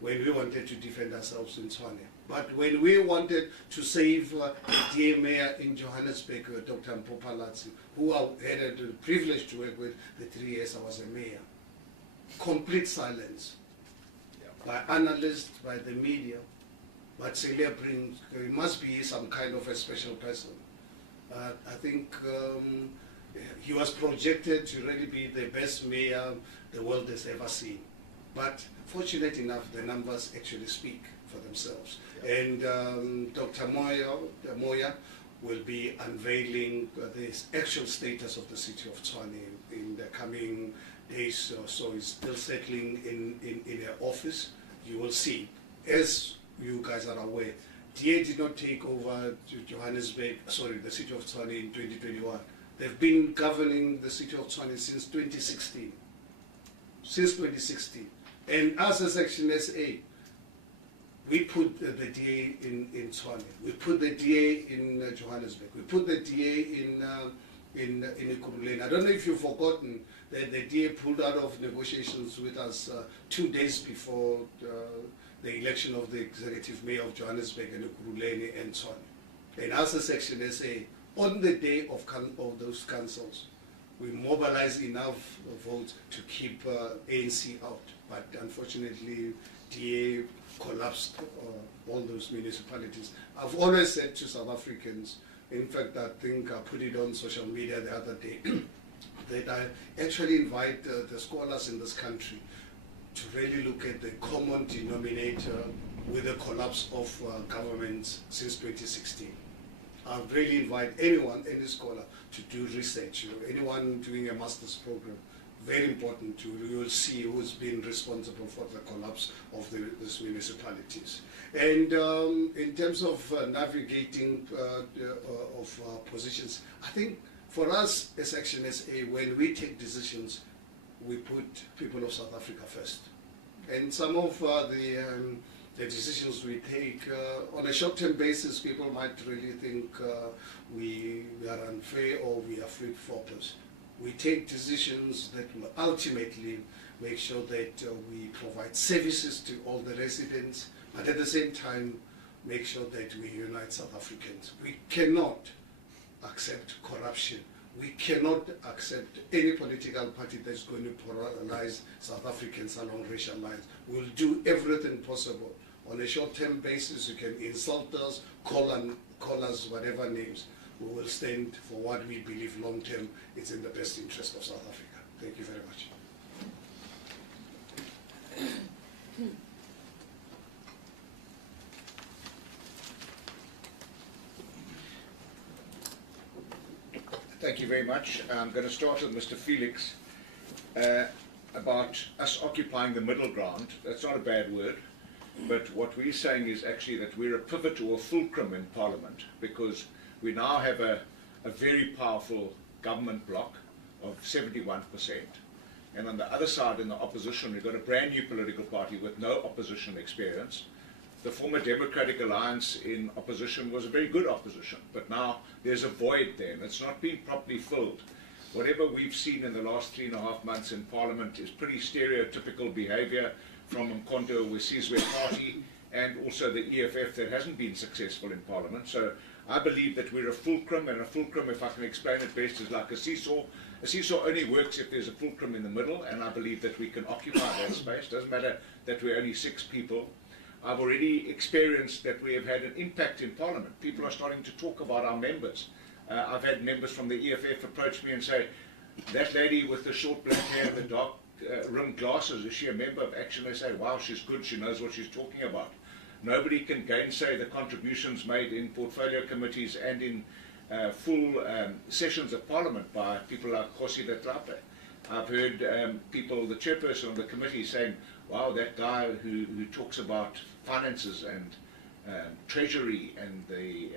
when we wanted to defend ourselves in Tshwane. But when we wanted to save the DA mayor in Johannesburg, Dr. Mpopalazi, who I had the privilege to work with the 3 years I was a mayor, complete silence by analysts, by the media. But Celebring, it must be some kind of a special person. I think he was projected to really be the best mayor the world has ever seen. But fortunate enough, the numbers actually speak for themselves. And Dr. Moya will be unveiling the actual status of the city of Tshwane in the coming days. So he's still settling in her office. You will see, as you guys are aware, DA did not take over Johannesburg, sorry, the city of Tshwane in 2021. They've been governing the city of Tshwane since 2016. Since 2016. And us as ActionSA, we put the DA in Tshwane. We put the DA in Johannesburg. We put the DA in Ekurhuleni. I don't know if you've forgotten that the DA pulled out of negotiations with us 2 days before the election of the executive mayor of Johannesburg and Ekurhuleni and Tshwane. And us as ActionSA, on the day of those councils, we mobilized enough votes to keep ANC out. But unfortunately, DA collapsed all those municipalities. I've always said to South Africans, in fact, I think I put it on social media the other day, that I actually invite the scholars in this country to really look at the common denominator with the collapse of governments since 2016. I really invite anyone, any scholar, to do research. Anyone doing a master's program, very important to, you will see who's been responsible for the collapse of these municipalities. And in terms of navigating of positions, I think for us as ActionSA, when we take decisions, we put people of South Africa first. And some of the decisions we take on a short-term basis, people might really think we are unfair or we are flip-floppers. We take decisions that will ultimately make sure that we provide services to all the residents, but at the same time make sure that we unite South Africans. We cannot accept corruption. We cannot accept any political party that's going to polarize South Africans along racial lines. We'll do everything possible. On a short-term basis, you can insult us, call us whatever names. We will stand for what we believe long-term is in the best interest of South Africa. Thank you very much. Thank you very much. I'm going to start with Mr. Felix about us occupying the middle ground. That's not a bad word, but what we're saying is actually that we're a pivot or a fulcrum in Parliament, because we now have a very powerful government bloc of 71%. And on the other side, in the opposition, we've got a brand new political party with no opposition experience. The former Democratic Alliance in opposition was a very good opposition, but now there's a void there, and it's not being properly filled. Whatever we've seen in the last 3.5 months in Parliament is pretty stereotypical behaviour from Mkhonto Wesizwe Party and also the EFF that hasn't been successful in Parliament. So I believe that we're a fulcrum, and a fulcrum, if I can explain it best, is like a seesaw. A seesaw only works if there's a fulcrum in the middle, and I believe that we can occupy that space. Doesn't matter that we're only 6 people. I've already experienced that we have had an impact in Parliament. People are starting to talk about our members. I've had members from the EFF approach me and say, that lady with the short black hair and the dark rimmed glasses, is she a member of ActionSA? Wow, she's good, she knows what she's talking about. Nobody can gainsay the contributions made in portfolio committees and in full sessions of Parliament by people like Khosi Letlape. I've heard people, the chairperson of the committee, saying, wow, that guy who talks about finances and treasury and the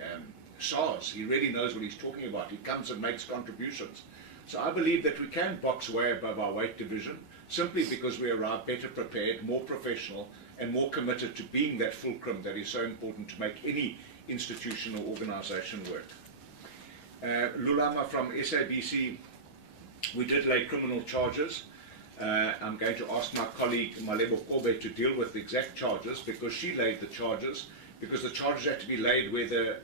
SARS, he really knows what he's talking about. He comes and makes contributions. So I believe that we can box way above our weight division simply because we arrive better prepared, more professional, and more committed to being that fulcrum that is so important to make any institution or organisation work. Lulama from SABC, we did lay criminal charges. I'm going to ask my colleague Malebo Kobe to deal with the exact charges, because she laid the charges, because the charges had to be laid where the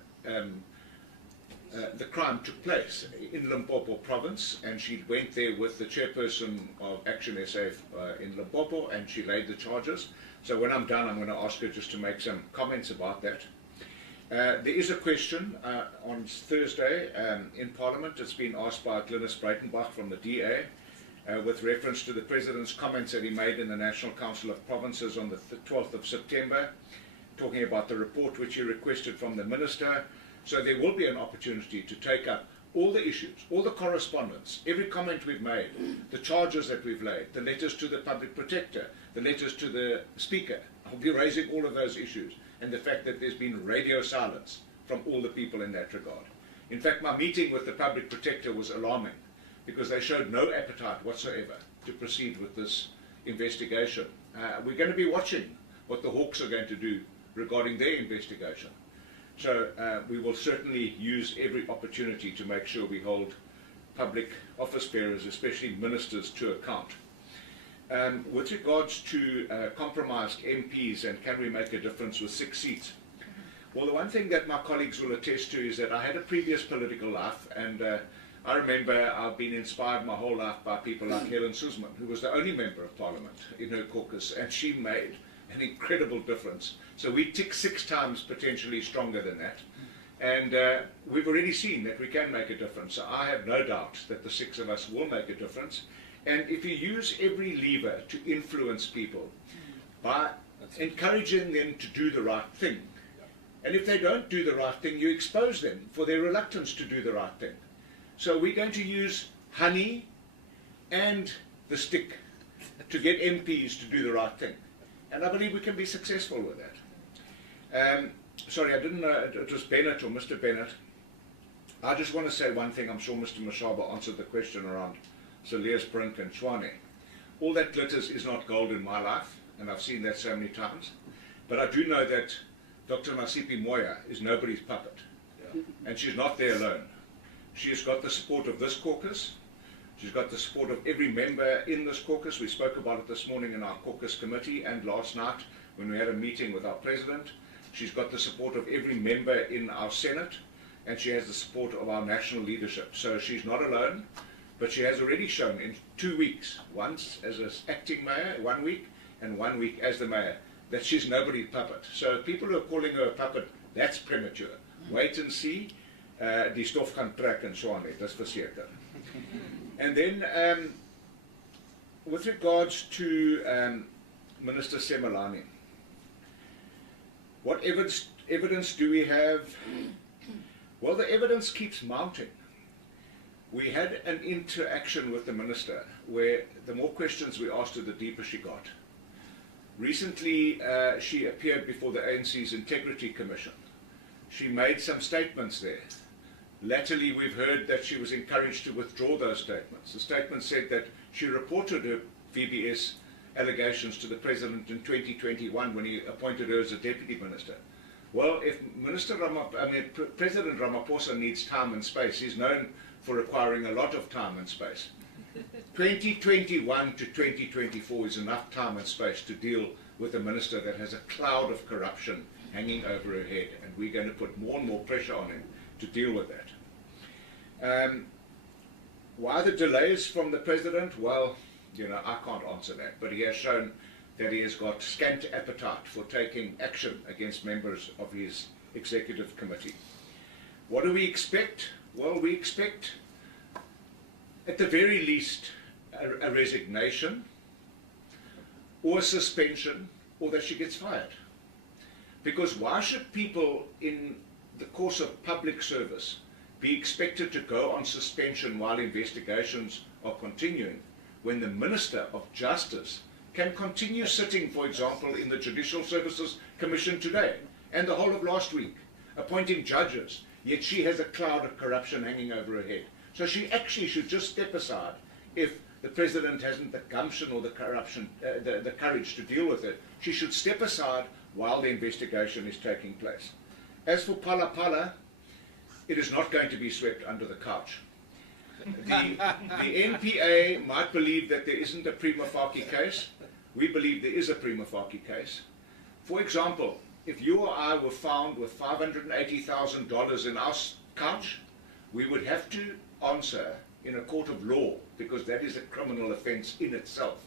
crime took place in Limpopo province, and she went there with the chairperson of ActionSA in Limpopo, and she laid the charges. So when I'm done, I'm going to ask her just to make some comments about that. There is a question on Thursday in Parliament. It's been asked by Glynis Breitenbach from the DA with reference to the President's comments that he made in the National Council of Provinces on the 12th of September, talking about the report which he requested from the Minister. So there will be an opportunity to take up all the issues, all the correspondence, every comment we've made, the charges that we've laid, the letters to the Public Protector, the letters to the Speaker. I'll be raising all of those issues, and the fact that there's been radio silence from all the people in that regard. In fact, my meeting with the Public Protector was alarming, because they showed no appetite whatsoever to proceed with this investigation. We're going to be watching what the Hawks are going to do regarding their investigation. So we will certainly use every opportunity to make sure we hold public office bearers, especially ministers, to account. With regards to compromised MPs and can we make a difference with 6 seats? Well, the one thing that my colleagues will attest to is that I had a previous political life, and I remember I've been inspired my whole life by people like Helen Suzman, who was the only member of Parliament in her caucus, and she made an incredible difference. So we tick 6 times potentially stronger than that, and we've already seen that we can make a difference. So I have no doubt that the 6 of us will make a difference, and if you use every lever to influence people by encouraging them to do the right thing, And if they don't do the right thing, you expose them for their reluctance to do the right thing. So we're going to use honey and the stick to get MPs to do the right thing. And I believe we can be successful with that. Sorry, I didn't know it was Bennett or Mr. Bennett. I just want to say one thing. I'm sure Mr. Mashaba answered the question around Salias Brink and Tshwane. All that glitters is not gold in my life, and I've seen that so many times. But I do know that Dr. Nasipi Moya is nobody's puppet, and she's not there alone. She has got the support of this caucus. She's got the support of every member in this caucus. We spoke about it this morning in our caucus committee and last night when we had a meeting with our president. She's got the support of every member in our Senate, and she has the support of our national leadership. So she's not alone, but she has already shown in 2 weeks, once as an acting mayor, 1 week, and 1 week as the mayor, that she's nobody's puppet. So people who are calling her a puppet, that's premature. Wait and see. Die stof gaan trek in Tshwane, dis verseker. And then, with regards to Minister Semelani, what evidence do we have? Well, the evidence keeps mounting. We had an interaction with the minister where the more questions we asked her, the deeper she got. Recently, she appeared before the ANC's Integrity Commission. She made some statements there. Latterly, we've heard that she was encouraged to withdraw those statements. The statement said that she reported her VBS allegations to the President in 2021 when he appointed her as a Deputy Minister. Well, if President Ramaphosa needs time and space, he's known for requiring a lot of time and space. 2021 to 2024 is enough time and space to deal with a minister that has a cloud of corruption hanging over her head, and we're going to put more and more pressure on him to deal with that. Why the delays from the President? Well, you know, I can't answer that, but he has shown that he has got scant appetite for taking action against members of his executive committee. What do we expect? Well, we expect, at the very least, a resignation, or a suspension, or that she gets fired. Because why should people in the course of public service be expected to go on suspension while investigations are continuing, when the Minister of Justice can continue sitting, for example, in the Judicial Services Commission today and the whole of last week, appointing judges, yet she has a cloud of corruption hanging over her head. So she actually should just step aside if the President hasn't the gumption or the courage to deal with it. She should step aside while the investigation is taking place. As for Phala Phala, it is not going to be swept under the couch. The NPA might believe that there isn't a prima facie case. We believe there is a prima facie case. For example, if you or I were found with $580,000 in our couch, we would have to answer in a court of law, because that is a criminal offence in itself.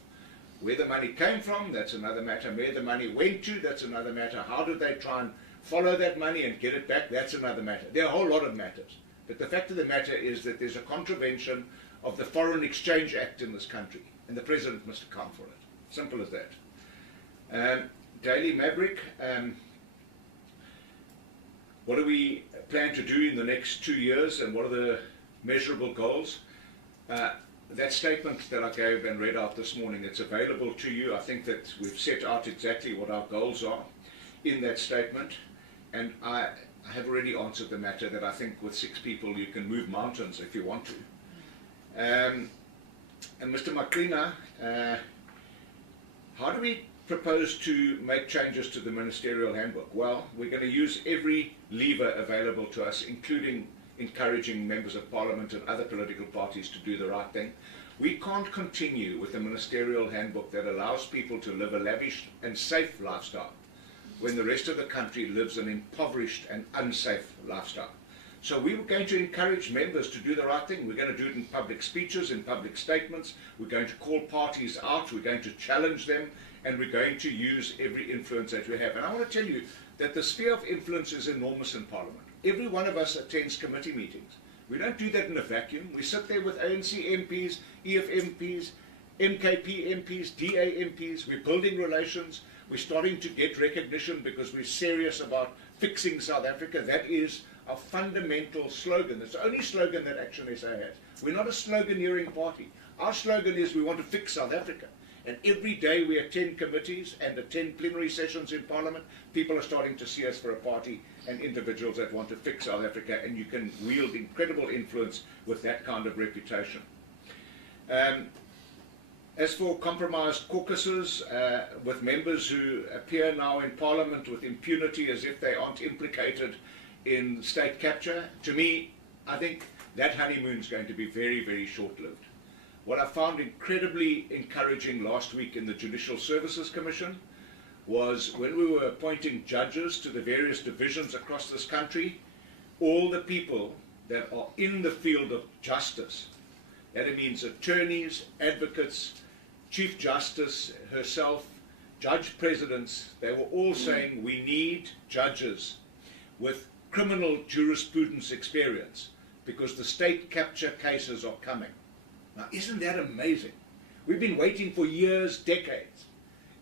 Where the money came from, that's another matter. Where the money went to, that's another matter. How did they try and follow that money and get it back, that's another matter. There are a whole lot of matters. But the fact of the matter is that there's a contravention of the Foreign Exchange Act in this country, and the President must account for it. Simple as that. Daily Maverick, what do we plan to do in the next 2 years, and what are the measurable goals? That statement that I gave and read out this morning, it's available to you. I think that we've set out exactly what our goals are in that statement, and I have already answered the matter that I think with 6 people you can move mountains if you want to. And Mr. Makrina, how do we propose to make changes to the ministerial handbook? Well, we're going to use every lever available to us, including encouraging members of parliament and other political parties to do the right thing. We can't continue with a ministerial handbook that allows people to live a lavish and safe lifestyle when the rest of the country lives an impoverished and unsafe lifestyle. So we were going to encourage members to do the right thing. We're going to do it in public speeches, in public statements. We're going to call parties out. We're going to challenge them, and we're going to use every influence that we have. And I want to tell you that the sphere of influence is enormous in Parliament. Every one of us attends committee meetings. We don't do that in a vacuum. We sit there with ANC MPs, EF MPs, MKP MPs, DA MPs. We're building relations. We're starting to get recognition because we're serious about fixing South Africa. That is our fundamental slogan. It's the only slogan that ActionSA has. We're not a sloganeering party. Our slogan is we want to fix South Africa. And every day we attend committees and attend plenary sessions in Parliament, people are starting to see us for a party and individuals that want to fix South Africa, and you can wield incredible influence with that kind of reputation. As for compromised caucuses, with members who appear now in Parliament with impunity as if they aren't implicated in state capture, to me, I think that honeymoon's going to be very, very short-lived. What I found incredibly encouraging last week in the Judicial Services Commission was when we were appointing judges to the various divisions across this country, all the people that are in the field of justice, that means attorneys, advocates, Chief Justice herself, judge presidents, they were all saying we need judges with criminal jurisprudence experience because the state capture cases are coming. Now, isn't that amazing? We've been waiting for years, decades,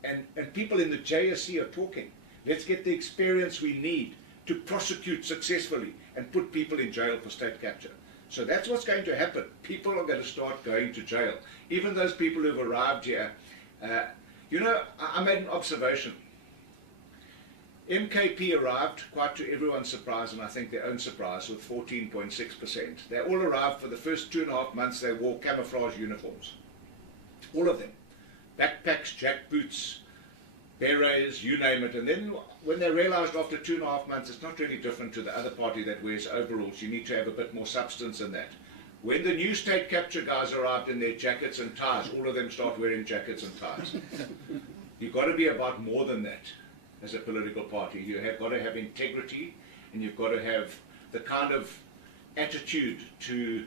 and people in the JSC are talking. Let's get the experience we need to prosecute successfully and put people in jail for state capture. So that's what's going to happen. People are going to start going to jail. Even those people who've arrived here. You know, I made an observation. MKP arrived, quite to everyone's surprise, and I think their own surprise, with 14.6%. They all arrived for the first 2.5 months, they wore camouflage uniforms. All of them. Backpacks, jackboots, berets, you name it. And then when they realized after 2.5 months, it's not really different to the other party that wears overalls. You need to have a bit more substance than that. When the new state capture guys arrived in their jackets and ties, all of them start wearing jackets and ties. You've got to be about more than that. As a political party, you have got to have integrity, and you've got to have the kind of attitude to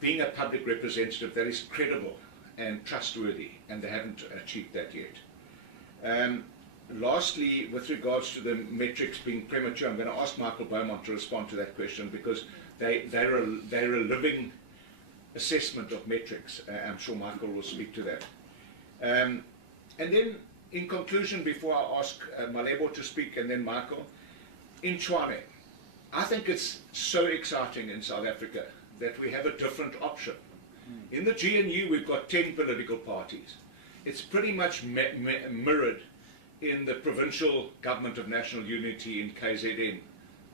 being a public representative that is credible and trustworthy, and they haven't achieved that yet. Lastly, with regards to the metrics being premature, I'm going to ask Michael Beaumont to respond to that question because they're a living assessment of metrics. I'm sure Michael will speak to that. And then, in conclusion, before I ask Malebo to speak and then Michael, in Tshwane, I think it's so exciting in South Africa that we have a different option. In the GNU, we've got 10 political parties. It's pretty much mirrored in the Provincial Government of National Unity in KZN,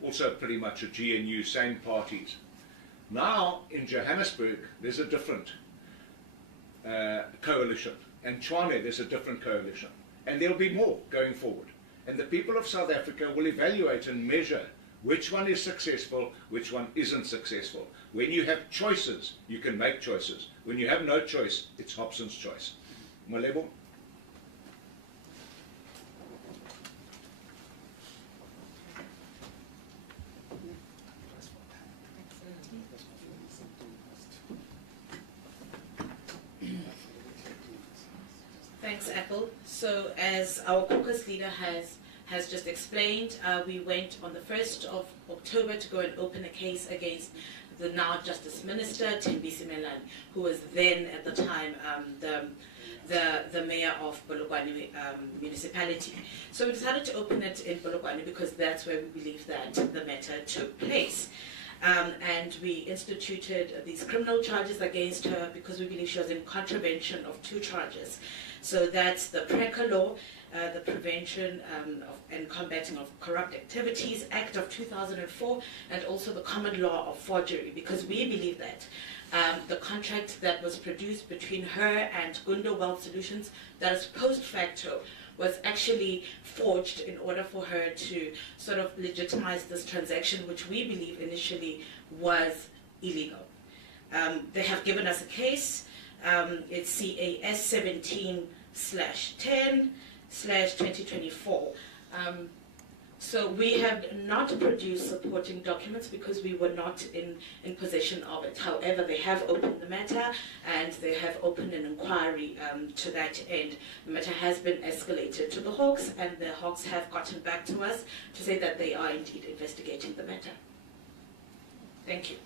also pretty much a GNU, same parties. Now, in Johannesburg, there's a different coalition. And Tshwane, there's a different coalition. And there'll be more going forward. And the people of South Africa will evaluate and measure which one is successful, which one isn't successful. When you have choices, you can make choices. When you have no choice, it's Hobson's choice. Malebo? Thanks, Apple. So as our caucus leader has just explained, we went on the 1st of October to go and open a case against the now Justice Minister, Thembisi Melane, who was then at the time the mayor of Polokwane municipality. So we decided to open it in Polokwane because that's where we believe that the matter took place. And we instituted these criminal charges against her because we believe she was in contravention of 2 charges. So that's the PRECA law, the Prevention and Combating of Corrupt Activities Act of 2004, and also the common law of forgery, because we believe that the contract that was produced between her and Gundo Wealth Solutions, that is post facto, was actually forged in order for her to sort of legitimize this transaction, which we believe initially was illegal. They have given us a case. It's CAS 17/10/2024. So we have not produced supporting documents because we were not in possession of it. However, they have opened the matter and they have opened an inquiry to that end. The matter has been escalated to the Hawks, and the Hawks have gotten back to us to say that they are indeed investigating the matter. Thank you.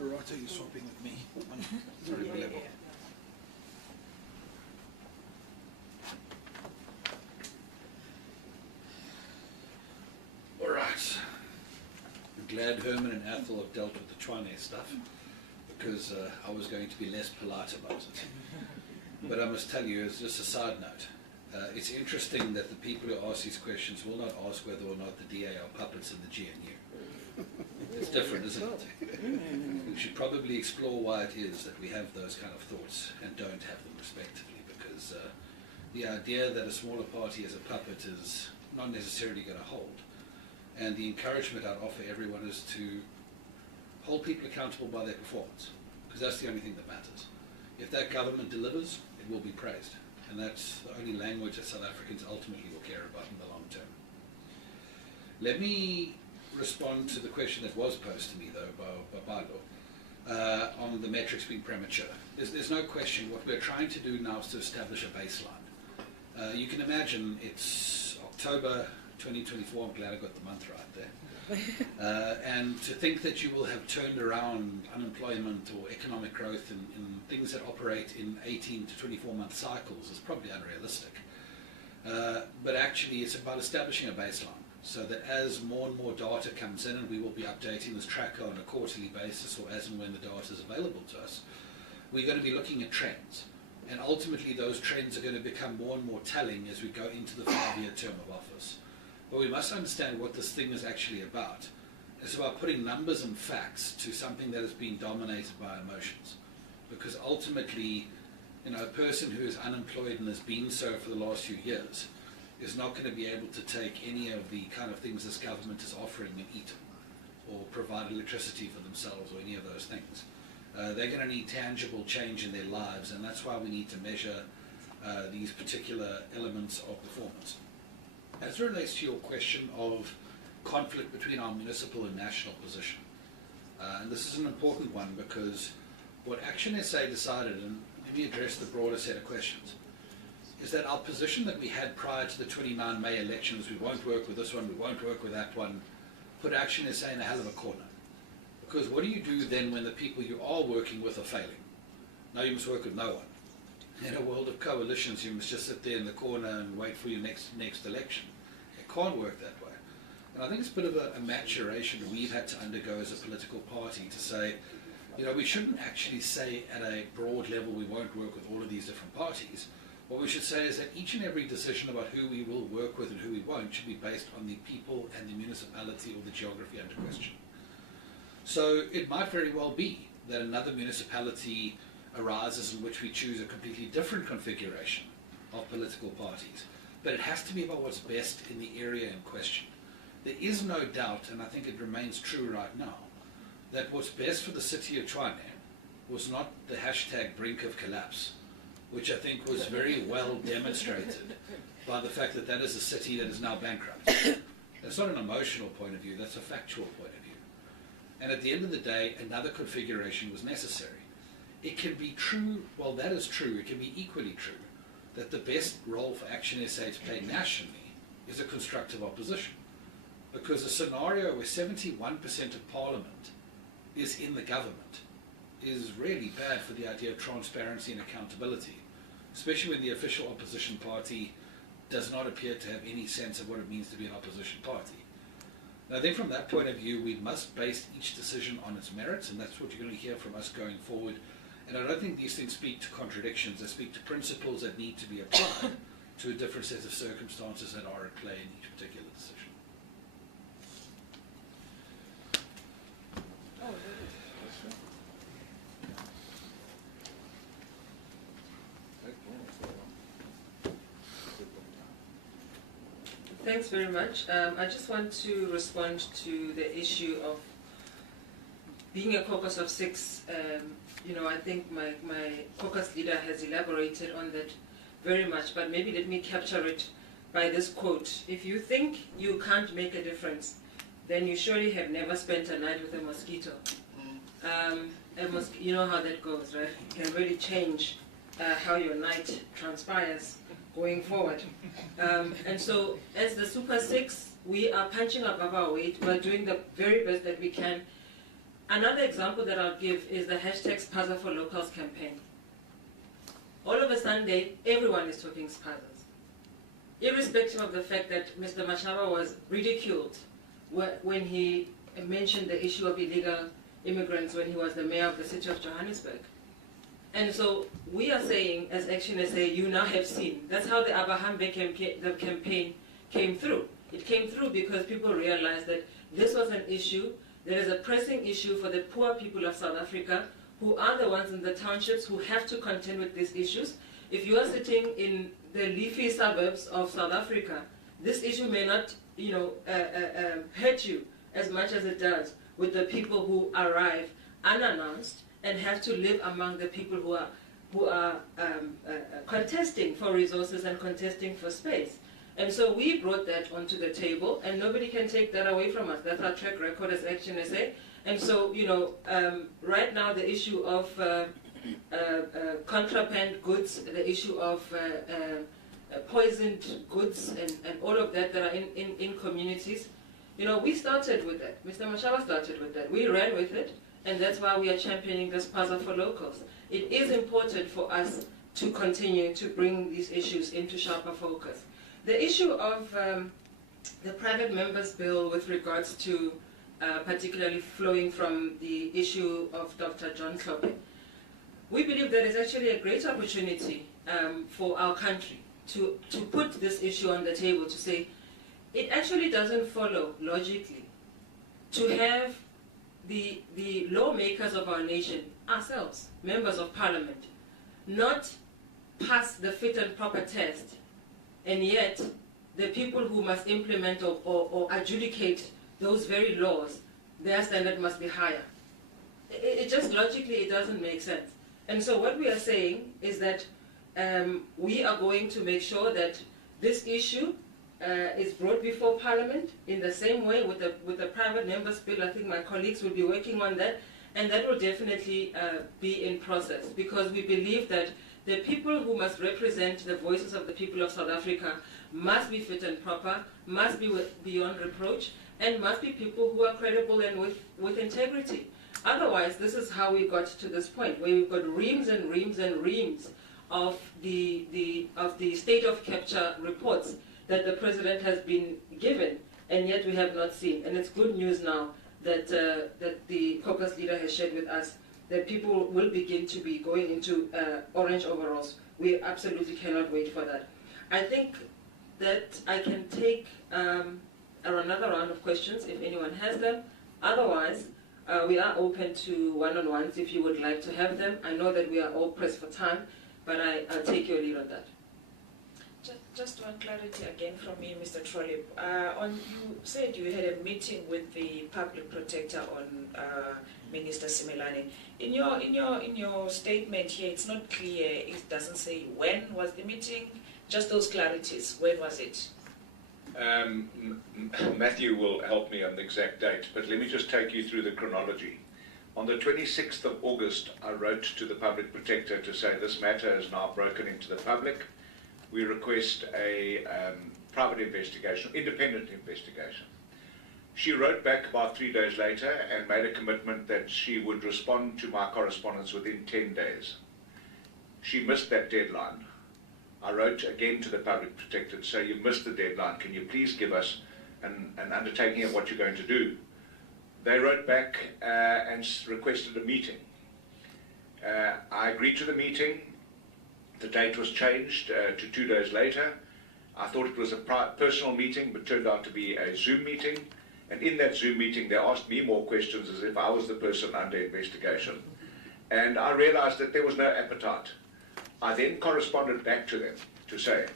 Loretta, you're swapping with me. Sorry, glad Herman and Athol have dealt with the Tshwane stuff, because I was going to be less polite about it. But I must tell you, as just a side note, it's interesting that the people who ask these questions will not ask whether or not the DA are puppets in the GNU. It's different, isn't it? We should probably explore why it is that we have those kind of thoughts and don't have them respectively, because the idea that a smaller party is a puppet is not necessarily going to hold. And the encouragement I'd offer everyone is to hold people accountable by their performance, because that's the only thing that matters. If that government delivers, it will be praised. And that's the only language that South Africans ultimately will care about in the long term. Let me respond to the question that was posed to me, though, by Babalo, on the metrics being premature. There's no question what we're trying to do now is to establish a baseline. You can imagine it's October 2024, I'm glad I got the month right there. And to think that you will have turned around unemployment or economic growth in things that operate in 18 to 24 month cycles is probably unrealistic. But actually it's about establishing a baseline so that as more and more data comes in, and we will be updating this tracker on a quarterly basis or as and when the data is available to us, we're going to be looking at trends. And ultimately those trends are going to become more and more telling as we go into the 5-year term of office. But we must understand what this thing is actually about. It's about putting numbers and facts to something that has been dominated by emotions. Because ultimately, a person who is unemployed and has been so for the last few years is not going to be able to take any of the kind of things this government is offering and eat them, or provide electricity for themselves or any of those things. They're going to need tangible change in their lives, and that's why we need to measure these particular elements of performance. As it relates to your question of conflict between our municipal and national position, and this is an important one because what ActionSA decided, and let me address the broader set of questions, is that our position that we had prior to the 29 May elections, we won't work with this one, we won't work with that one, put ActionSA in a hell of a corner. Because what do you do then when the people you are working with are failing? Now you must work with no one. In a world of coalitions, you must just sit there in the corner and wait for your next election. It can't work that way. And I think it's a bit of a maturation we've had to undergo as a political party to say, we shouldn't actually say at a broad level we won't work with all of these different parties. What we should say is that each and every decision about who we will work with and who we won't should be based on the people and the municipality or the geography under question. So it might very well be that another municipality arises in which we choose a completely different configuration of political parties. But it has to be about what's best in the area in question. There is no doubt, and I think it remains true right now, that what's best for the city of Tshwane was not the hashtag brink of collapse, which I think was very well demonstrated by the fact that that is a city that is now bankrupt. That's not an emotional point of view, that's a factual point of view. And at the end of the day, another configuration was necessary. It can be true, well that is true, it can be equally true, that the best role for ActionSA to play nationally is a constructive opposition. Because a scenario where 71% of Parliament is in the government is really bad for the idea of transparency and accountability, especially when the official opposition party does not appear to have any sense of what it means to be an opposition party. Now, I think from that point of view, we must base each decision on its merits, and that's what you're going to hear from us going forward. And I don't think these things speak to contradictions. They speak to principles that need to be applied to a different set of circumstances that are at play in each particular decision. Thanks very much. I just want to respond to the issue of being a caucus of 6. I think my caucus leader has elaborated on that very much, but maybe let me capture it by this quote. If you think you can't make a difference, then you surely have never spent a night with a mosquito. You know how that goes, right? It can really change how your night transpires going forward. And so as the Super 6, we are punching above our weight. We're doing the very best that we can. Another example that I'll give is the hashtag Spaza for Locals campaign. All of a Sunday, everyone is talking spazas. Irrespective of the fact that Mr. Mashaba was ridiculed when he mentioned the issue of illegal immigrants when he was the mayor of the city of Johannesburg. And so we are saying, as ActionSA, you now have seen. That's how the Abahambe campaign came through. It came through because people realized that this was an issue. There is a pressing issue for the poor people of South Africa, who are the ones in the townships who have to contend with these issues. If you are sitting in the leafy suburbs of South Africa, this issue may not, hurt you as much as it does with the people who arrive unannounced and have to live among the people who are contesting for resources and contesting for space. And so we brought that onto the table, and nobody can take that away from us. That's our track record as ActionSA. And so, right now the issue of contraband goods, the issue of poisoned goods, and all of that are in communities, we started with that. Mr. Mashaba started with that. We ran with it, and that's why we are championing this Plaza for Locals. It is important for us to continue to bring these issues into sharper focus. The issue of the private members bill with regards to particularly flowing from the issue of Dr. John Kloppe, we believe there is actually a great opportunity for our country to put this issue on the table, to say it actually doesn't follow logically to have the lawmakers of our nation, ourselves, members of parliament, not pass the fit and proper test, and yet the people who must implement or adjudicate those very laws, their standard must be higher. It just logically, it doesn't make sense. And so what we are saying is that we are going to make sure that this issue is brought before Parliament in the same way with the private members bill. I think my colleagues will be working on that, and that will definitely be in process, because we believe that the people who must represent the voices of the people of South Africa must be fit and proper, must be beyond reproach, and must be people who are credible and with integrity. Otherwise, this is how we got to this point, where we've got reams and reams and reams of the state of capture reports that the president has been given, and yet we have not seen. And it's good news now that the caucus leader has shared with us that people will begin to be going into orange overalls. We absolutely cannot wait for that. I think that I can take another round of questions if anyone has them. Otherwise, we are open to one-on-ones if you would like to have them. I know that we are all pressed for time, but I'll take your lead on that. Just one clarity again from me, Mr. Trollip. You said you had a meeting with the public protector on Minister Simelane. In your statement here, it's not clear. It doesn't say when was the meeting. Just those clarities. When was it? Matthew will help me on the exact date, but let me just take you through the chronology. On the 26th of August, I wrote to the public protector to say this matter is now broken into the public. We request a private investigation, independent investigation. She wrote back about 3 days later and made a commitment that she would respond to my correspondence within 10 days. She missed that deadline. I wrote again to the public protector to say, you missed the deadline, can you please give us an undertaking of what you're going to do? They wrote back and requested a meeting. I agreed to the meeting. The date was changed to 2 days later. I thought it was a personal meeting, but turned out to be a Zoom meeting. And in that Zoom meeting, they asked me more questions as if I was the person under investigation. And I realized that there was no appetite. I then corresponded back to them to say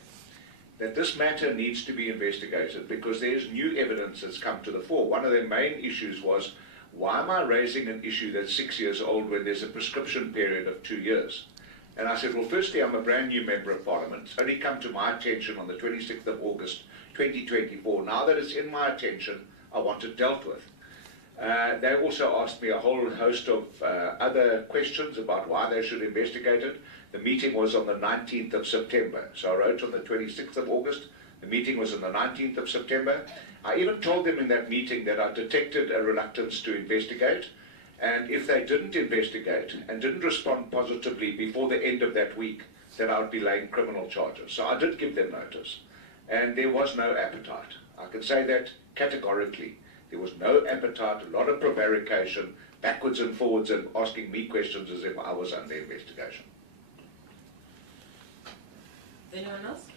that this matter needs to be investigated because there's new evidence that's come to the fore. One of their main issues was, why am I raising an issue that's 6 years old when there's a prescription period of 2 years? And I said, well, firstly, I'm a brand new member of Parliament. It's only come to my attention on the 26th of August, 2024. Now that it's in my attention, I want it dealt with. They also asked me a whole host of other questions about why they should investigate it. The meeting was on the 19th of September. So I wrote on the 26th of August. The meeting was on the 19th of September. I even told them in that meeting that I detected a reluctance to investigate. And if they didn't investigate and didn't respond positively before the end of that week, then I would be laying criminal charges. So I did give them notice. And there was no appetite. I can say that categorically. There was no appetite, a lot of prevarication, backwards and forwards, and asking me questions as if I was under investigation. Anyone else?